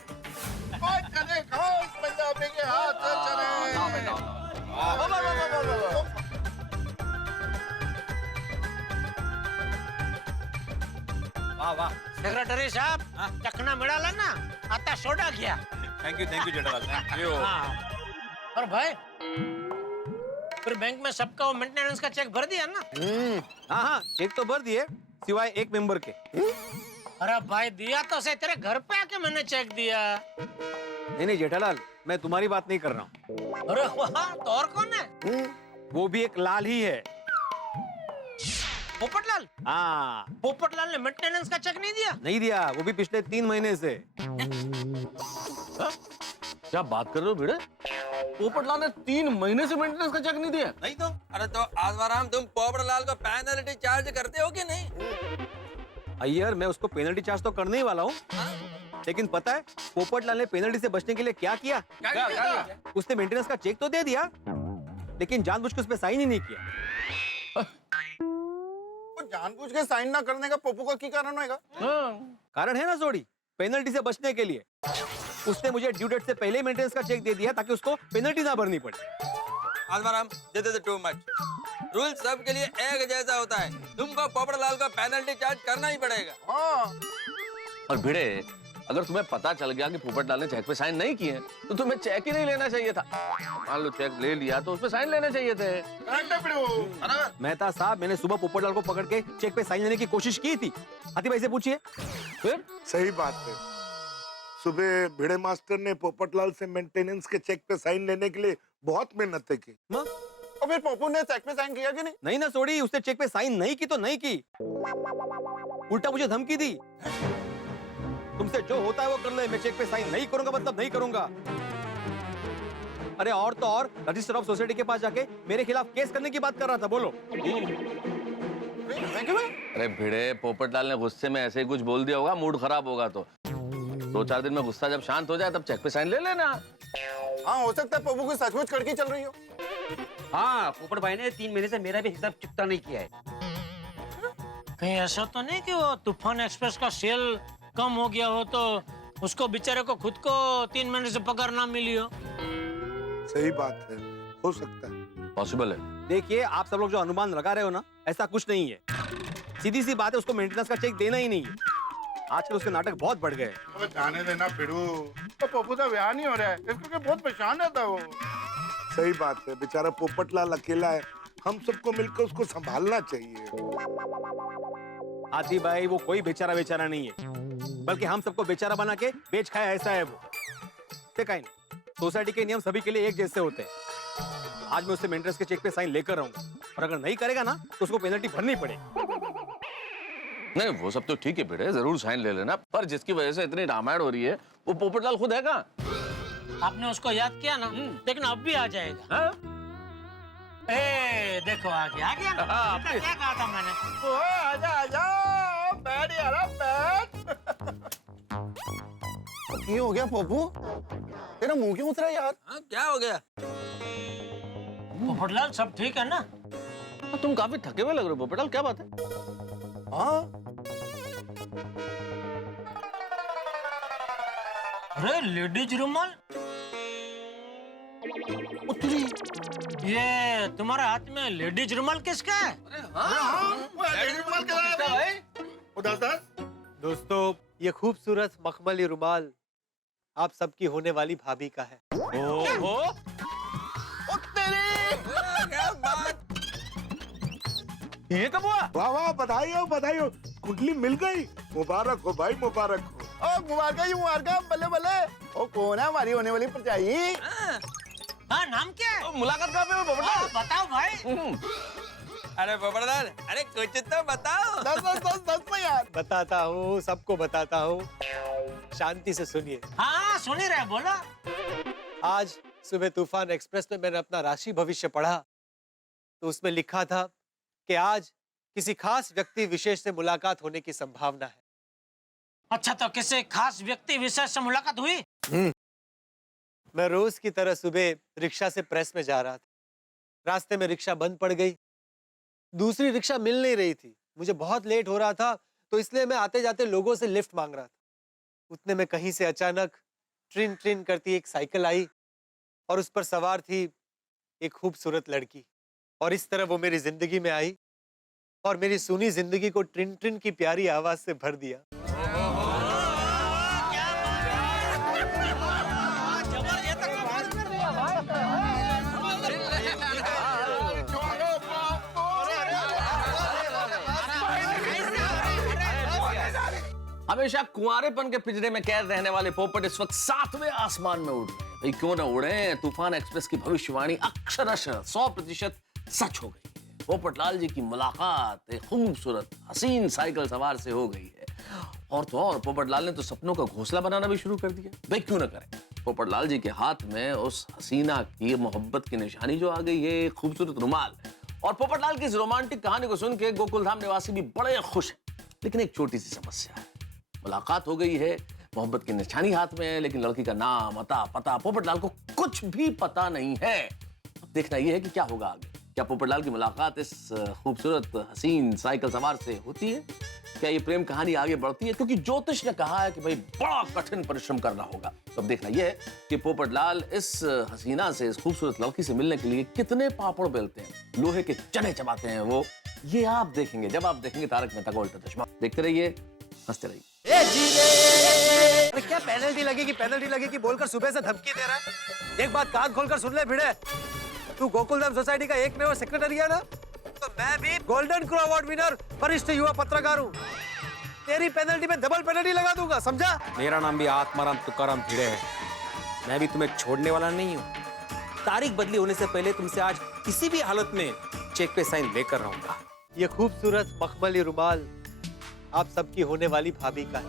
वाह वाह सेक्रेटरी साहब, चखना मिळाला ना, आता सोडा घ्या। Thank you Jethalal, thank you. और भाई फिर बैंक में सबका वो मेंटेनेंस का चेक भर दिया ना? हाँ, चेक तो भर दिए, सिवाय एक मेंबर के। अरे भाई दिया तो सही, तेरे घर पे आके मैंने चेक दिया। नहीं नहीं जेठालाल, मैं तुम्हारी बात नहीं कर रहा हूँ। अरे वाह, तो और कौन है? वो भी एक लाल ही है। पोपटलाल? हाँ। पोपटलाल ने मेंटेनेंस का चेक नहीं दिया? नहीं दिया, वो भी पिछले 3 महीने से। क्या बात कर रहे हो भिड़े? पोपटलाल ने 3 महीने से मेंटेनेंस का चेक नहीं दिया? नहीं तो। अरे तो आसवाराम, तुम पोपटलाल को पेनल्टी चार्ज करते हो कि नहीं? अय्यर, मैं उसको पेनल्टी चार्ज तो करने ही वाला हूँ, लेकिन पता है पोपटलाल ने पेनल्टी से बचने के लिए क्या किया? क्या? उसने मेंटेनेंस का चेक तो दे दिया, लेकिन जानबूझ के उस पे साइन ही नहीं किया। जानबूझ के साइन ना करने का पप्पू का क्या कारण होगा? कारण है ना जोड़ी, पेनल्टी से बचने के लिए उसने मुझे ड्यू डेट से पहले मेंटेनेंस का चेक दे दिया ताकि उसको पेनल्टी ना भरनी पड़े। Aasvaram, this is too much. Rule सबके लिए एक जैसा होता है। तुमको पोपटलाल को पेनल्टी चार्ज करना ही पड़ेगा। और भिड़े, अगर तुम्हें पता चल गया कि पोपटलाल ने चेक पे साइन नहीं किए तो तुम्हें चेक ही नहीं लेना चाहिए था। मान लो चेक ले लिया तो उसपे साइन लेने चाहिए थे। मेहता साहब, मैंने सुबह पोपटलाल को पकड़ के चेक पे साइन लेने की कोशिश की थी। हाथी भाई से पूछिए। फिर सही बात है, सुबह भिड़े मास्टर ने पोपटलाल से मेंटेनेंस के चेक पे साइन लेने के लिए बहुत मेहनत की। और फिर पप्पू ने चेक पे साइन किया कि नहीं? नहीं ना सोड़ी, उसने चेक पे साइन नहीं की तो नहीं की, उल्टा मुझे धमकी दी, तुमसे जो होता है वो कर ले, मैं चेक पे साइन नहीं करूंगा मतलब नहीं करूंगा। अरे और तो और रजिस्टर ऑफ सोसाइटी के पास जाके मेरे खिलाफ केस करने की बात कर रहा था। बोलो। अरे भिड़े, पोपटलाल ने गुस्से में ऐसे ही कुछ बोल दिया होगा, मूड खराब होगा तो 2-4 दिन में गुस्सा जब शांत हो जाए तब चेक पे साइन ले लेना। हाँ, हो सकता है पप्पू की सचमुच कड़की चल रही हो। हाँ, पोपट भाई ने 3 महीने से मेरा भी हिसाब चुकता नहीं किया है। कहीं ऐसा तो नहीं कि वो तूफान एक्सप्रेस का सेल कम हो गया हो तो उसको बेचारे को खुद को 3 महीने से पगार ना मिली हो? सही बात है, हो सकता है, पॉसिबल है। देखिए, आप सब लोग जो अनुमान लगा रहे हो ना, ऐसा कुछ नहीं है। सीधी सी बात है, उसको मेंटेनेंस का चेक देना ही नहीं है। आजकल उसके नाटक बहुत बढ़ गए। जाने देना फिरू, तो पप्पू का ब्याह नहीं हो रहा है, इसको बहुत परेशान रहता है वो। सही बात है, बेचारा पोपटलाल अकेला है, हम सबको मिलकर उसको संभालना चाहिए। हाथी भाई, वो कोई बेचारा बेचारा नहीं है, बल्कि हम सबको बेचारा बना के बेच खाया ऐसा है वो। देखा ही नहीं, सोसाइटी के नियम सभी के लिए एक जैसे होते हैं। आज मैं उससे मेंटेनेंस के चेक पे साइन लेकर रहूंगा, और अगर नहीं करेगा ना तो उसको पेनल्टी भरनी पड़ेगी। नहीं, वो सब तो ठीक है भिड़े, जरूर साइन ले लेना, पर जिसकी वजह से इतनी रामायण हो रही है वो पोपटलाल खुद है कहाँ? आपने उसको याद किया ना, लेकिन अब भी आ जाएगा। ए, देखो आ गया ना। क्या कहा था मैंने? आजा आजा, बैठ यार बैठ। ये हो गया पप्पू, तेरा मुंह क्यों उतरा यार? हाँ, क्या हो गया? पोपटलाल, सब ठीक है ना? तुम काफी थके हुए लग रहे हो पोपटलाल, क्या बात है? हाँ, अरे लेडीज रुमाल, ये तुम्हारे हाथ में लेडीज रुमाल किसका है? दोस्तों, ये खूबसूरत मखमली रुमाल आप सबकी होने वाली भाभी का है। ये कब हुआ? वाह वाह, बधाई हो बधाई हो, कुंडली मिल गई, मुबारक हो भाई मुबारक हो। ओ मुबारक ही मुबारक, बल्ले बल्ले। ओ कौन है हमारी होने वाली परछाई? हाँ, नाम क्या है? मुलाकात कहाँ पे हुई पोपटलाल? बताओ भाई। अरे पोपटलाल, अरे कुछ तो बताओ। दस में यार। बताता हूँ, सबको बताता हूँ, शांति से सुनिए। हाँ, सुन ही रहे, बोला। आज सुबह तूफान एक्सप्रेस में मैंने अपना राशि भविष्य पढ़ा, तो उसमें लिखा था कि आज किसी खास व्यक्ति विशेष से मुलाकात होने की संभावना है। अच्छा, तो किसी खास व्यक्ति विशेष से मुलाकात हुई? मैं रोज की तरह सुबह रिक्शा से प्रेस में जा रहा था। रास्ते में रिक्शा बंद पड़ गई, दूसरी रिक्शा मिल नहीं रही थी। मुझे बहुत लेट हो रहा था, तो इसलिए मैं आते जाते लोगों से लिफ्ट मांग रहा था। उतने में कहीं से अचानक ट्रिन ट्रिन करती एक साइकिल आई, और उस पर सवार थी एक खूबसूरत लड़की। और इस तरह वो मेरी जिंदगी में आई और मेरी सुनी जिंदगी को ट्रिन ट्रिन की प्यारी आवाज से भर दिया। अब हमेशा कुंवारेपन के पिंजरे में कैद रहने वाले पोपट इस वक्त 7वें आसमान में उड़ रहे हैं। भाई क्यों ना उड़े, तूफान एक्सप्रेस की भविष्यवाणी अक्षरशः 100% सच हो गई है। पोपटलाल जी की मुलाकात एक खूबसूरत हसीन साइकिल सवार से हो गई है। और तो और पोपटलाल ने तो सपनों का घोंसला बनाना भी शुरू कर दिया। भाई क्यों ना करें, पोपटलाल जी के हाथ में उस हसीना की मोहब्बत की निशानी जो आ गई है, एक खूबसूरत रुमाल है। और पोपटलाल की इस रोमांटिक कहानी को सुन के गोकुलधाम निवासी भी बड़े खुश हैं। लेकिन एक छोटी सी समस्या है, मुलाकात हो गई है, मोहब्बत की निशानी हाथ में है, लेकिन लड़की का नाम, अता, पता पोपटलाल को कुछ भी पता नहीं है। अब देखना यह है कि क्या होगा आगे। क्या पोपटलाल की मुलाकात इस खूबसूरत हसीन साइकिल सवार से होती है? क्या ये प्रेम कहानी आगे बढ़ती है? क्योंकि ज्योतिष ने कहा है कि भाई बड़ा कठिन परिश्रम करना होगा। तो अब देखना यह है कि पोपटलाल इस हसीना से, इस खूबसूरत लड़की से मिलने के लिए कितने पापड़ बेलते हैं, लोहे के चने चबाते हैं वो। ये आप देखेंगे जब आप देखेंगे तारक मेहता का उल्टा चश्मा। देखते रहिए, हंसते रहिए। अरे क्या पेनल्टी लगेगी बोलकर सुबह से धमकी दे रहा है। एक बात कान खोलकर सुन ले भिड़े, तू गोकुलधाम सोसाइटी का एकमेव सेक्रेटरी है ना, तो मैं भी गोल्डन क्रो अवार्ड विनर वरिष्ठ युवा पत्रकार हूँ। तेरी पेनल्टी में डबल पेनल्टी लगा दूंगा, समझा? मेरा नाम भी आत्माराम तुकाराम भिड़े है। मैं भी तुम्हें छोड़ने वाला नहीं हूँ। तारीख बदली होने से पहले तुमसे आज किसी भी हालत में चेक पे साइन लेकर रहूंगा। ये खूबसूरत मखमली रुमाल आप सबकी होने वाली भाभी का है।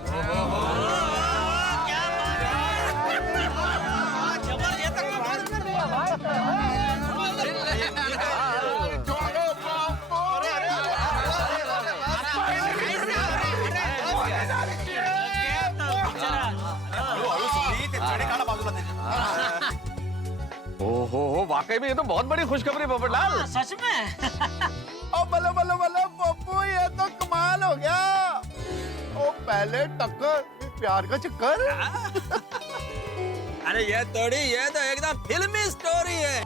ओहो, वाकई में ये तो बहुत बड़ी खुशखबरी पोपटलाल। सच में? ओ बल्ले बल्ले बल्ले पप्पू, ये तो कमाल हो गया। ओ पहले टक्कर, फिर प्यार का चक्कर। अरे ये तो एकदम फिल्मी स्टोरी है।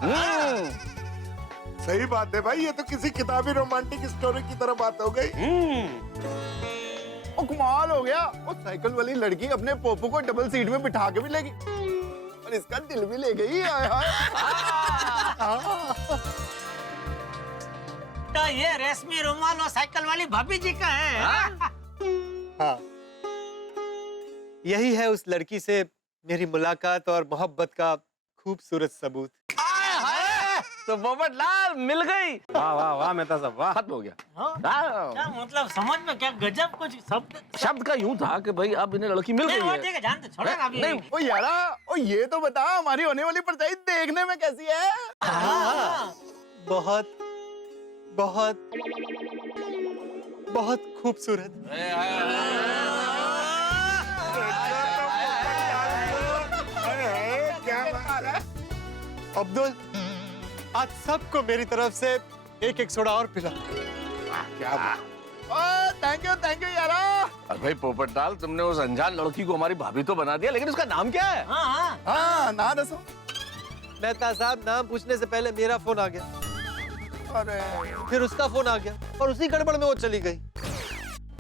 सही बात है भाई, ये तो किसी किताबी रोमांटिक स्टोरी की तरह बात हो गई। ओ कमाल हो गया। वो साइकिल वाली लड़की अपने पोपू को डबल सीट में बिठा के भी लेगी और इसका दिल भी ले गई। हाय हाय। तो ये रेशमी रुमाल और साइकिल वाली भाभी जी का है। हाँ, यही है उस लड़की से मेरी मुलाकात और मोहब्बत का खूबसूरत सबूत। तो पोपटलाल मिल गई। वाह वाह वाह मेहता साहब, वाह। खत्म हो गया। क्या मतलब समझ में क्या गजब कुछ शब्द का यूं था कि भाई अब इन्हें लड़की मिल गई है। ठीक है, जानते छोड़ो ना अभी। नहीं ओ यारा, ओ ये तो बता हमारी होने वाली परछाई देखने में कैसी है? बहुत बहुत बहुत खूबसूरत। अब्दुल, आज सबको मेरी तरफ से एक एक सोडा और पिला। क्या थैंक यू यारा। अरे भाई पोपटलाल, तुमने उस अनजान लड़की को हमारी भाभी तो बना दिया, लेकिन उसका नाम क्या है? हाँ ना दसो। मेहता साहब, नाम पूछने से पहले मेरा फोन आ गया, अरे फिर उसका फोन आ गया और उसी गड़बड़ में वो चली गई।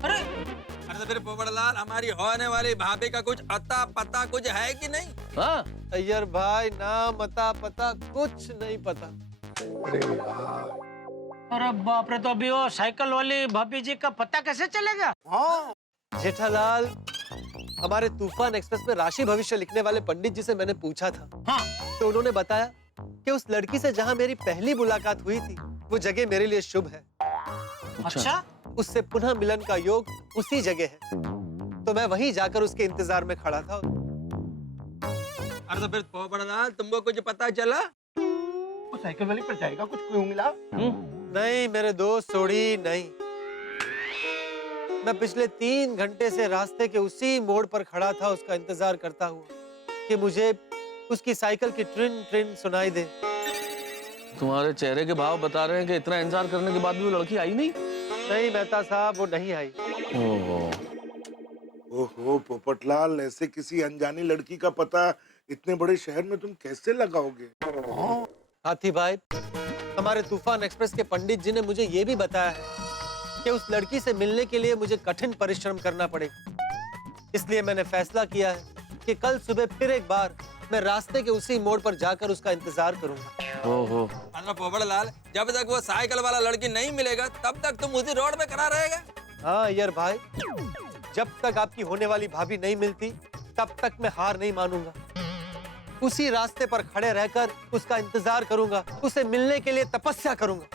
अरे तो फिर पोपटलाल, हमारी होने वाली भाभी का कुछ अता पता कुछ है कि नहीं? हाँ? अय्यर भाई, नाम अता पता कुछ नहीं पता। अरे बाप रे, तो अभी वो साइकिल वाली भाभी जी का पता कैसे चलेगा? हाँ जेठालाल, हमारे तूफान एक्सप्रेस में राशि भविष्य लिखने वाले पंडित जी से मैंने पूछा था। हाँ। तो उन्होंने बताया कि उस लड़की से जहाँ मेरी पहली मुलाकात हुई थी, वो जगह मेरे लिए शुभ है। अच्छा? उससे पुनः मिलन का योग उसी जगह है, तो मैं वहीं जाकर उसके इंतजार में खड़ा था। अरे तो फिर पोपटलाल, तुमको कुछ पता चला? वो साइकिल वाली परछाई का कुछ क्यों मिला? नहीं मेरे दोस्त, सोड़ी नहीं। मैं पिछले 3 घंटे से रास्ते के उसी मोड़ पर खड़ा था, उसका इंतजार करता हुआ कि मुझे उसकी साइकिल की ट्रिन ट्रिन सुनाई दे। तुम्हारे चेहरे के भाव बता रहे हैं कि इतना इंतजार करने के बाद भी वो लड़की आई नहीं। नहीं मेहता साहब, वो नहीं आई। ओहो पोपटलाल, ऐसे किसी अनजानी लड़की का पता इतने बड़े शहर में तुम कैसे लगाओगे? हाथी भाई, हमारे तूफान एक्सप्रेस के पंडित जी ने मुझे ये भी बताया है कि उस लड़की से मिलने के लिए मुझे कठिन परिश्रम करना पड़ेगा। इसलिए मैंने फैसला किया है कि कल सुबह फिर एक बार मैं रास्ते के उसी मोड़ पर जाकर उसका इंतजार करूंगा। ओहो। अरे पोपटलाल, जब तक वो साइकिल वाला लड़की नहीं मिलेगा तब तक तुम उसी रोड पे खड़ा रहेगा? हाँ यार भाई, जब तक आपकी होने वाली भाभी नहीं मिलती तब तक मैं हार नहीं मानूंगा। उसी रास्ते पर खड़े रहकर उसका इंतजार करूंगा, उसे मिलने के लिए तपस्या करूंगा।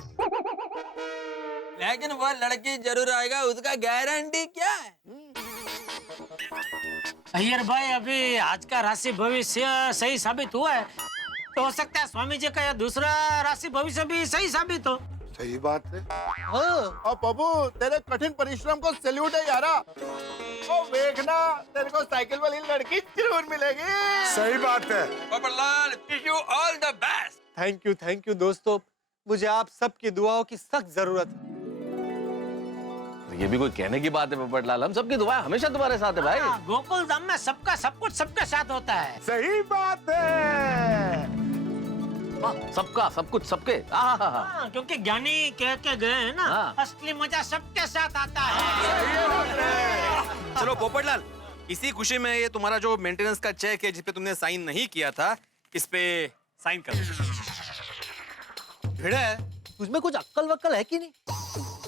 लेकिन वो लड़की जरूर आएगा, उसका गारंटी क्या है? अय्यर भाई, अभी आज का राशि भविष्य सही साबित हुआ है, तो हो सकता है स्वामी जी का यह दूसरा राशि भविष्य भी सही साबित हो। सही बात है। हाँ। और पप्पू, तेरे कठिन परिश्रम को सैल्यूट है यारा। ओ देखना, तेरे को साइकिल वाली लड़की जरूर मिलेगी। सही बात है। Popatlal, wish you all the best. Thank you दोस्तों, मुझे आप सबकी दुआओं की सख्त जरूरत है। ये भी कोई कहने की बात है पोपटलाल, हम सबकी दुआ हमेशा तुम्हारे साथ है भाई। गोकुल धाम में सबका सब कुछ सबके साथ होता है। सही बात है। सबका सब कुछ सबके। हाँ, क्योंकि ज्ञानी कह के गए हैं ना, असली मजा सबके साथ आता है। चलो पोपटलाल, इसी खुशी में ये तुम्हारा जो मेंटेनेंस का चेक है जिसपे तुमने साइन नहीं किया था, इस पे साइन कर दो। भिड़े, तुझमें कुछ अक्ल वक्कल है कि नहीं?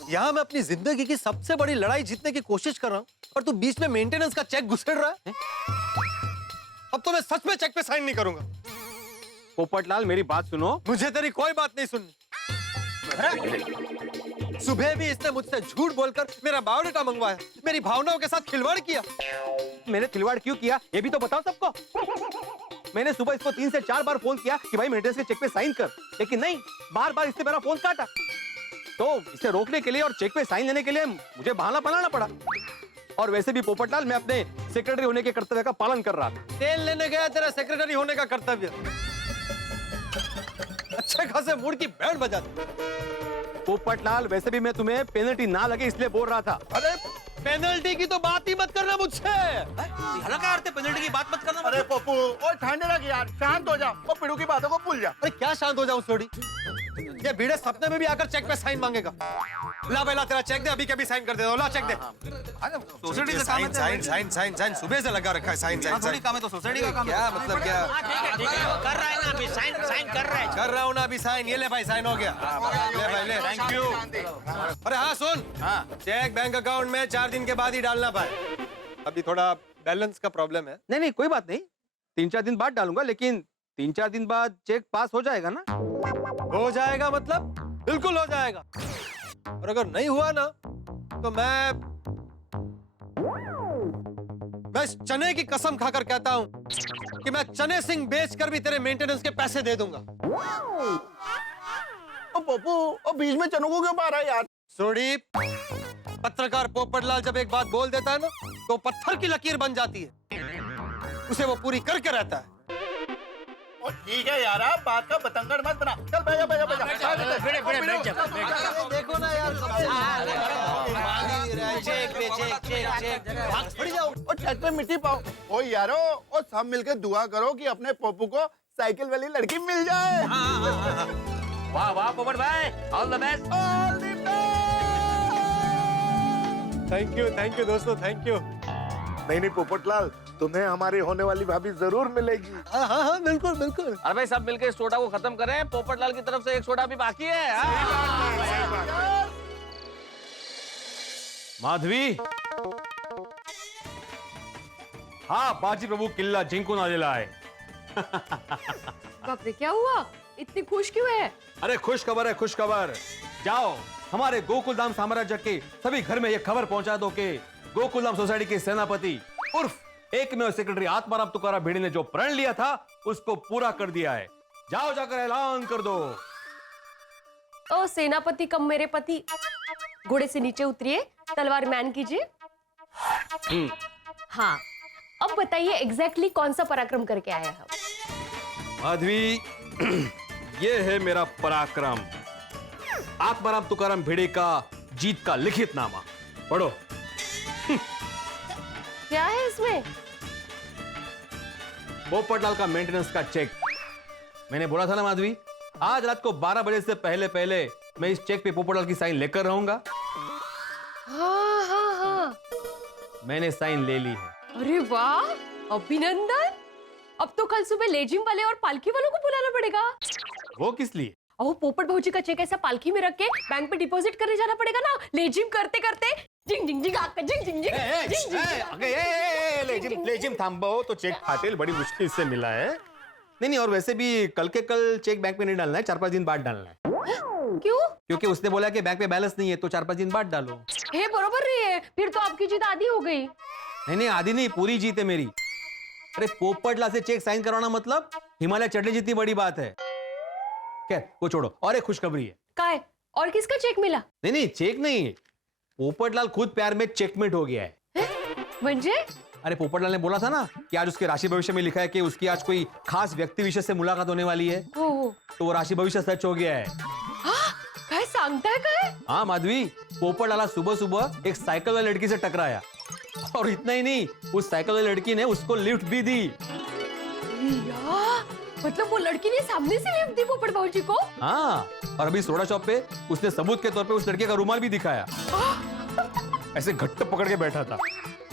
यहाँ मैं अपनी जिंदगी की सबसे बड़ी लड़ाई जीतने की कोशिश कर रहा हूँ और तू बीच में मेंटेनेंस का चेक घुसेड़ रहा है। अब तो मैं सच में चेक पे साइन नहीं करूंगा। पोपटलाल, मेरी बात सुनो। मुझे तेरी कोई बात नहीं सुननी। सुबह भी इसने मुझसे झूठ बोलकर मेरा बायोडाटा मंगवाया, मेरी भावनाओं के साथ खिलवाड़ किया। मैंने खिलवाड़ क्यों किया ये भी तो बताओ सबको। मैंने सुबह इसको 3 से 4 बार फोन किया कि भाई मेंटेनेंस के चेक पे साइन कर, लेकिन नहीं, बार बार इसने मेरा फोन काटा। तो इसे रोकने के लिए और चेक पे साइन लेने के लिए मुझे बहाना बनाना पड़ा। और वैसे भी पोपटलाल, मैं अपने सेक्रेटरी होने के कर्तव्य का पालन कर रहा था। तेल लेने गया तेरा सेक्रेटरी होने का कर्तव्य। अच्छे खासे मूड की बैंड बजा दी। पोपटलाल, वैसे भी मैं तुम्हें पेनल्टी ना लगे इसलिए बोल रहा था। अरे पेनल्टी की तो बात ही मत करना मुझसे। हल्का करते, पेनल्टी की बात मत करना। अरे पप्पू, ओ ठंडे लग यार, शांत हो जा। ओ पिड़ू की बातों को भूल जा। अरे क्या शांत हो जाऊं सोडी? ये भीड़े सपने में भी आकर चेक पे साइन मांगेगा। ला बेला, तेरा चेक दे, अभी के भी साइन कर दे दो। ला चेक दे। सोसाइटी का काम है। साइन सुबह से लगा रखा है। थोड़ी काम है तो सोसाइटी का काम। क्या मतलब क्या? ठीक है, कर रहा है ना अभी, साइन कर रहा है। कर रहा हूँ ना अभी साइन। ये ले भाई, साइन हो गया। ले भाई ले। Thank you. अरे हाँ सुन, चेक बैंक अकाउंट में 4 दिन के बाद ही डालना भाई। अभी थोड़ा बैलेंस का प्रॉब्लम है। नहीं, कोई बात नहीं, 3-4 दिन बाद डालूंगा, लेकिन 3-4 दिन बाद चेक पास हो जाएगा ना? हो जाएगा मतलब बिल्कुल हो जाएगा। और अगर नहीं हुआ ना तो मैं इस चने की कसम खाकर कहता हूं कि मैं चने सिंह बेचकर भी तेरे मेंटेनेंस के पैसे दे दूंगा। ओ पप्पू, ओ बीच में चनों को क्यों मारा यार? सोडी, पत्रकार पोपटलाल जब एक बात बोल देता है ना तो पत्थर की लकीर बन जाती है, उसे वो पूरी करके रहता है। ठीक है यार, बात का बतंगड़ मत बना। चल बैठ जा। देखो ना यार, और छत पे मिट्टी पाओ। ओ यारो, और सब मिलकर दुआ करो कि अपने पप्पू को साइकिल वाली लड़की मिल जाए। वाह वाह पोपट भाई, all the best. Thank you दोस्तों, थैंक यू। नहीं पोपटलाल, तुम्हें हमारी होने वाली भाभी जरूर मिलेगी। हाँ बिल्कुल। अरे भाई, सब मिलकर इस सोडा को खत्म करें। पोपटलाल की तरफ से एक सोडा भी बाकी है। माधवी, हाँ, बाजी प्रभू किल्ला जिंकून आलेला आहे। बाप रे, क्या हुआ? इतनी खुश क्यों है? अरे खुश खबर है, खुश खबर। जाओ, हमारे गोकुलधाम साम्राज्य के सभी घर में यह खबर पहुंचा दो कि गोकुलधाम सोसाइटी के सेनापति उर्फ एकमेव सेक्रेटरी आत्माराम तुकाराम भिड़े ने जो प्रण लिया था उसको पूरा कर दिया है। जाओ, जाकर ऐलान कर दो। ओ सेनापति कम मेरे पति, घोड़े से नीचे उतरिए, तलवार मैन कीजिए। हाँ, अब बताइए एग्जैक्टली कौन सा पराक्रम करके आया है? माधवी, ये है मेरा पराक्रम, आत्माराम तुकाराम भिड़े का जीत का लिखित नामा। पढ़ो। क्या है इसमें? पोपटलाल का मेंटेनेंस का चेक। मैंने बोला था ना माधवी, आज रात को 12 बजे से पहले मैं इस चेक पे पोपटलाल की साइन लेकर रहूंगा। हाँ। मैंने साइन ले ली है। अरे वाह, अभिनंदन। अब तो कल सुबह लेजिम वाले और पालकी वालों को बुलाना पड़ेगा। वो किस लिए? पोपट भौजी का चेक ऐसा पालकी में रख के बैंक पे डिपॉजिट करने जाना पड़ेगा ना, लेजिम करते करते जिंग जिंग जिंग आका जिंग जिंग जिंग जिंग जिंग लेजिम थांबव, तो चेक फाटेल, बड़ी मुश्किल से मिला है। नहीं नहीं, और वैसे भी कल के कल चेक बैंक में नहीं डालना है, 4-5 दिन बाद डालना है। क्यों? क्योंकि उसने बोला कि बैंक में बैलेंस नहीं है, तो 4-5 दिन बाद डालो। हे बरोबर रही है, फिर तो आपकी जीत आधी हो गई। नहीं नहीं, आधी नहीं, पूरी जीत है मेरी। अरे पोपटलाल से चेक साइन करवाना मतलब हिमालय चढ़ने जितनी बड़ी बात है। क्या वो छोड़ो, और एक खुशखबरी है। काय? और किसका चेक मिला? नहीं नहीं, चेक नहीं, पोपटलाल खुद प्यार में चेकमेट हो गया है। म्हणजे? अरे पोपटलाल ने बोला था ना कि आज उसके राशि भविष्य में लिखा है कि उसकी आज कोई खास व्यक्ति विशेष से मुलाकात होने वाली है। हो। तो वो राशि भविष्य सच हो गया है। काय सांगताय काय? हाँ माधवी, पोपटलाल सुबह सुबह एक साइकिल वाली लड़की से टकराया, और इतना ही नहीं, उस साइकिल वाली लड़की ने उसको लिफ्ट भी दी। यार, मतलब वो लड़की ने सामने से लिफ्ट दी पोपट भाऊजी को? हाँ, और अभी सोडा शॉप पे उसने सबूत के तौर पे उस लड़के का रुमाल भी दिखाया। ऐसे घट्ट पकड़ के बैठा था।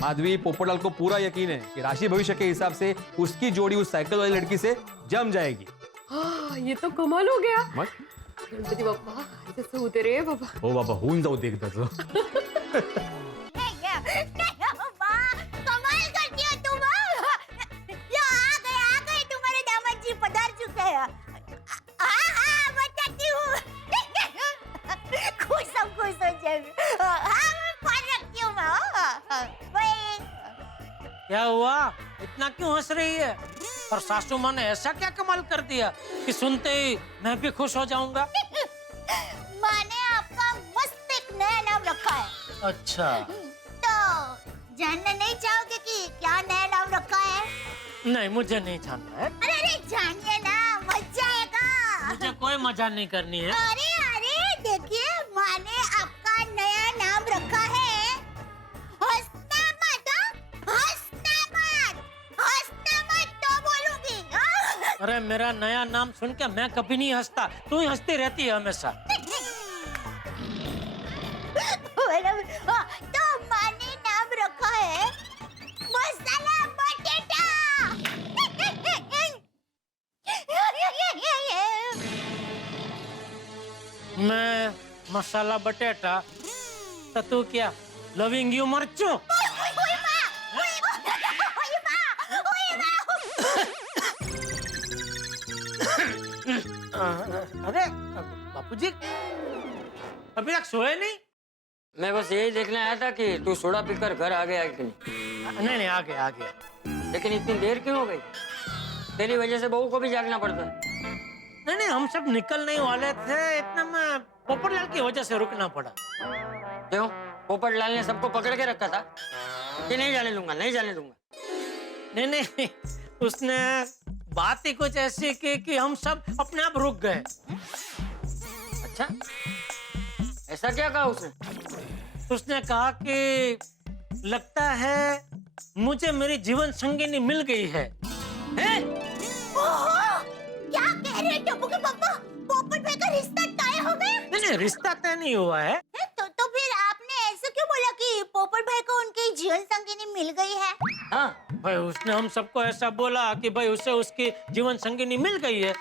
माधवी, पोपटलाल को पूरा यकीन है कि राशि भविष्य के हिसाब से उसकी जोड़ी उस साइकिल वाली लड़की से जम जाएगी। हाँ, ये तो कमाल हो गया। मत गणपती बाप्पा, ऐसे होते रे बाबा। हो बाबा, होऊन जाऊ दे एकदाच। कमाल करती हो तुम। लो, आ गए तुम्हारे दामाद जी पधार चुके हैं। हाँ, बताती हूँ। खुश हो जाएंगे। हाँ, मैं पान रखती हूँ मैं। क्या हुआ, इतना क्यों हंस रही है? और सासू माँ ने ऐसा क्या कमाल कर दिया कि सुनते ही मैं भी खुश हो जाऊंगा? माँ ने आपका मस्त एक नया नाम रखा है। अच्छा, तो जानना नहीं चाहोगे कि क्या नया नाम रखा है? नहीं, मुझे नहीं जानना है। अरे जानिए ना, मजा आएगा। मुझे कोई मजा नहीं करनी है। अरे देखिए, माँ ने आपका नया नाम रखा है हंसना मत, हंसना मत, हंसना मत तो बोलूंगी। अरे मेरा नया नाम सुन के मैं कभी नहीं हंसता, तू ही हंसती रहती है हमेशा। तो माँ ने नाम रखा है मसाला बटेटा। मैं मसाला बटेटा, तो तू क्या लविंग यू मर्चू? अरे बापूजी, अभी तक सोए नहीं? मैं बस यही देखने आया था कि तू सोडा पीकर घर आ गया कि नहीं। नहीं, आ गया। लेकिन इतनी देर क्यों हो गई? तेरी वजह से बहू को भी जागना पड़ता है। नहीं, हम सब निकलने वाले थे, इतना में पोपटलाल की वजह से रुकना पड़ा। क्यों? पोपटलाल ने सबको पकड़ के रखा था कि नहीं जाने दूंगा, नहीं जाने दूंगा? नहीं, उसने बात ही कुछ ऐसी की कि हम सब अपने आप रुक गए। अच्छा, ऐसा क्या कहा उसने? उसने कहा कि लगता है मुझे मेरी जीवन संगिनी मिल गई है। क्या कह रहे हैं टप्पू के पापा? पोपट भाई का रिश्ता तय हो गया? नहीं, रिश्ता तय नहीं हुआ है। तो फिर आपने ऐसा क्यों बोला कि पोपट भाई को उनकी जीवन संगिनी मिल गई है? हाँ भाई, उसने हम सबको ऐसा बोला कि भाई उसे उसकी जीवन संगिनी मिल गई है,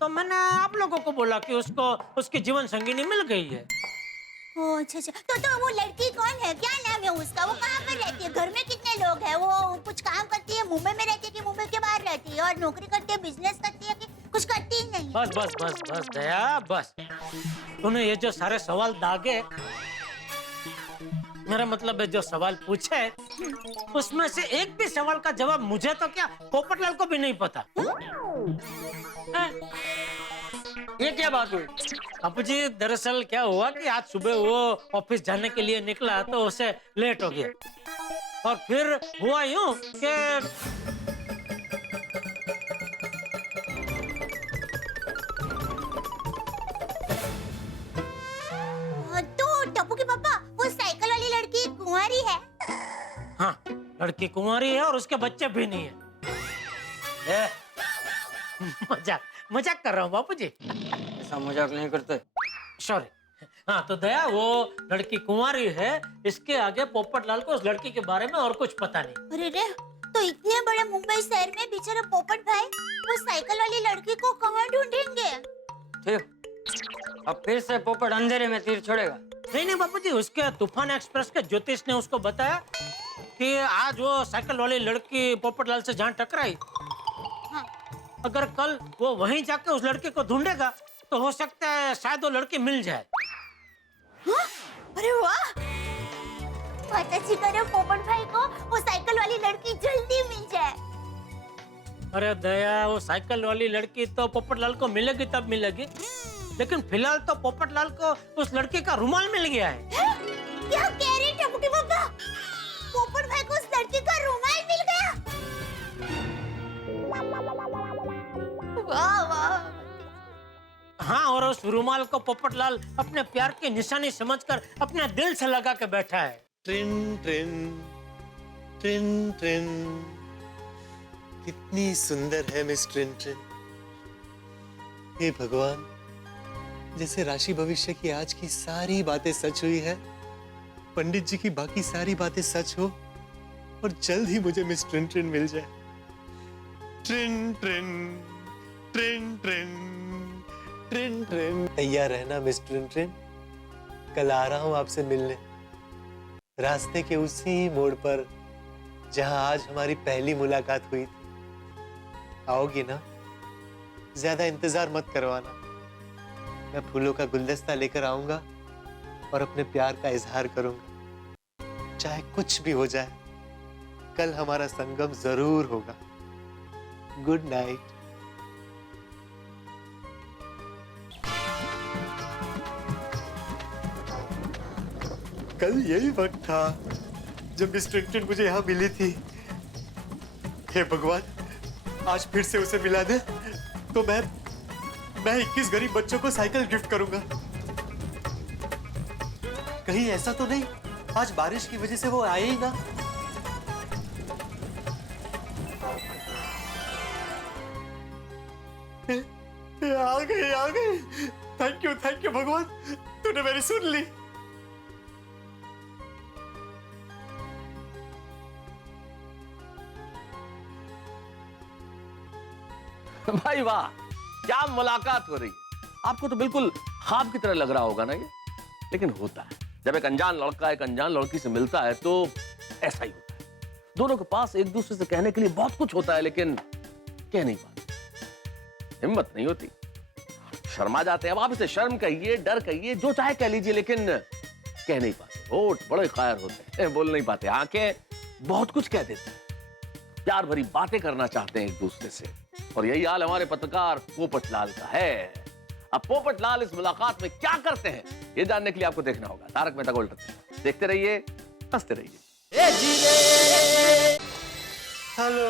तो मैंने आप लोगों को बोला कि उसको उसकी जीवन संगिनी मिल गई है। अच्छा, तो वो लड़की कौन है? क्या नाम है उसका? वो कहाँ पर रहती है? घर में कितने लोग हैं? वो कुछ काम करती है, मुंबई में रहती है कि मुंबई के बाहर रहती है? और नौकरी करती है, बिजनेस करती है कि कुछ करती ही नहीं? बस दया, बस तूने ये जो सारे सवाल दागे, मेरा मतलब है जो सवाल पूछे, उसमें से एक भी सवाल का जवाब मुझे तो क्या, पोपटलाल को भी नहीं पता। ये क्या बात हुई? बापू जी, दरअसल क्या हुआ कि आज सुबह वो ऑफिस जाने के लिए निकला तो उसे लेट हो गया, और फिर हुआ यूं कि तो टप्पू के पापा, वो साइकिल वाली लड़की कुंवारी है? हाँ, लड़की कुंवारी है और उसके बच्चे भी नहीं है। मजाक कर रहा हूँ बापू जी। ऐसा मजाक नहीं करते। सॉरी। हाँ, तो दया, वो लड़की कुंवारी है, इसके आगे पोपटलाल को उस लड़की के बारे में और कुछ पता नहीं। अरे रे, तो इतने बड़े मुंबई शहर में बेचारा पोपट भाई वो साइकिल वाली लड़की को कहाँ ढूंढेंगे? ठीक, अब फिर से पोपट अंधेरे में तीर छोड़ेगा। नहीं बापू जी, उसके तूफान एक्सप्रेस के ज्योतिष ने उसको बताया कि आज वो साइकिल वाली लड़की पोपटलाल से जहाँ टकराई, अगर कल वो वहीं जाके उस लड़के को ढूंढेगा तो हो सकता है शायद वो लड़की मिल जाए। हाँ? अरे वाह, बहुत अच्छी करे पोपट भाई को वो साइकिल वाली लड़की जल्दी मिल जाए। अरे दया, वो साइकिल वाली लड़की तो पोपटलाल को मिलेगी तब मिलेगी, लेकिन फिलहाल तो पोपटलाल को उस लड़के का रुमाल मिल गया है। क्या कह रहे टपुटी बाबा? पोपट भाई को उस लड़के का रुमाल मिल गया? वाह वाह। हाँ, और उस रुमाल को पोपटलाल अपने प्यार की निशानी समझकर अपने दिल से लगा के बैठा है। ट्रिन ट्रिन ट्रिन ट्रिन, कितनी सुंदर है मिस ट्रिन ट्रिन। हे भगवान, जैसे राशि भविष्य की आज की सारी बातें सच हुई है, पंडित जी की बाकी सारी बातें सच हो और जल्द ही मुझे मिस ट्रिन ट्रिन मिल जाए। ट्रिन ट्रिन ट्रिन ट्रिन ट्रिन ट्रिन। तैयार रहना मिस ट्रिन ट्रिन, कल आ रहा हूं आपसे मिलने, रास्ते के उसी मोड़ पर जहां आज हमारी पहली मुलाकात हुई थी। आओगी ना? ज्यादा इंतजार मत करवाना, मैं फूलों का गुलदस्ता लेकर आऊंगा और अपने प्यार का इजहार करूंगा। चाहे कुछ भी हो जाए, कल हमारा संगम जरूर होगा। Good night. कल यही वक्त था जब मिस ट्रिन ट्रिन मुझे यहां मिली थी। हे भगवान, आज फिर से उसे मिला दे तो मैं 21 गरीब बच्चों को साइकिल गिफ्ट करूंगा। कहीं ऐसा तो नहीं आज बारिश की वजह से वो आए ही ना? आ गई। थैंक यू भगवान, तूने मेरी सुन ली। भाई वाह, क्या मुलाकात हो रही है। आपको तो बिल्कुल ख्वाब की तरह लग रहा होगा ना ये, लेकिन होता है जब एक अनजान लड़का एक अनजान लड़की से मिलता है तो ऐसा ही होता है। दोनों के पास एक दूसरे से कहने के लिए बहुत कुछ होता है, लेकिन कह नहीं पाते, हिम्मत नहीं होती, शर्मा जाते हैं। अब आप इसे शर्म कहिए, डर कहिए, जो चाहे कह लीजिए, लेकिन कह नहीं पाते। होठ बड़े कायर होते हैं, बोल नहीं पाते। आंखें बहुत कुछ कह देते हैं, प्यार भरी बातें करना चाहते हैं एक दूसरे से, और यही हाल हमारे पत्रकार पोपटलाल का है। अब पोपटलाल इस मुलाकात में क्या करते हैं, ये जानने के लिए आपको देखना होगा तारक मेहता का उल्टा चश्मा। देखते रहिए, हंसते रहिए। हेलो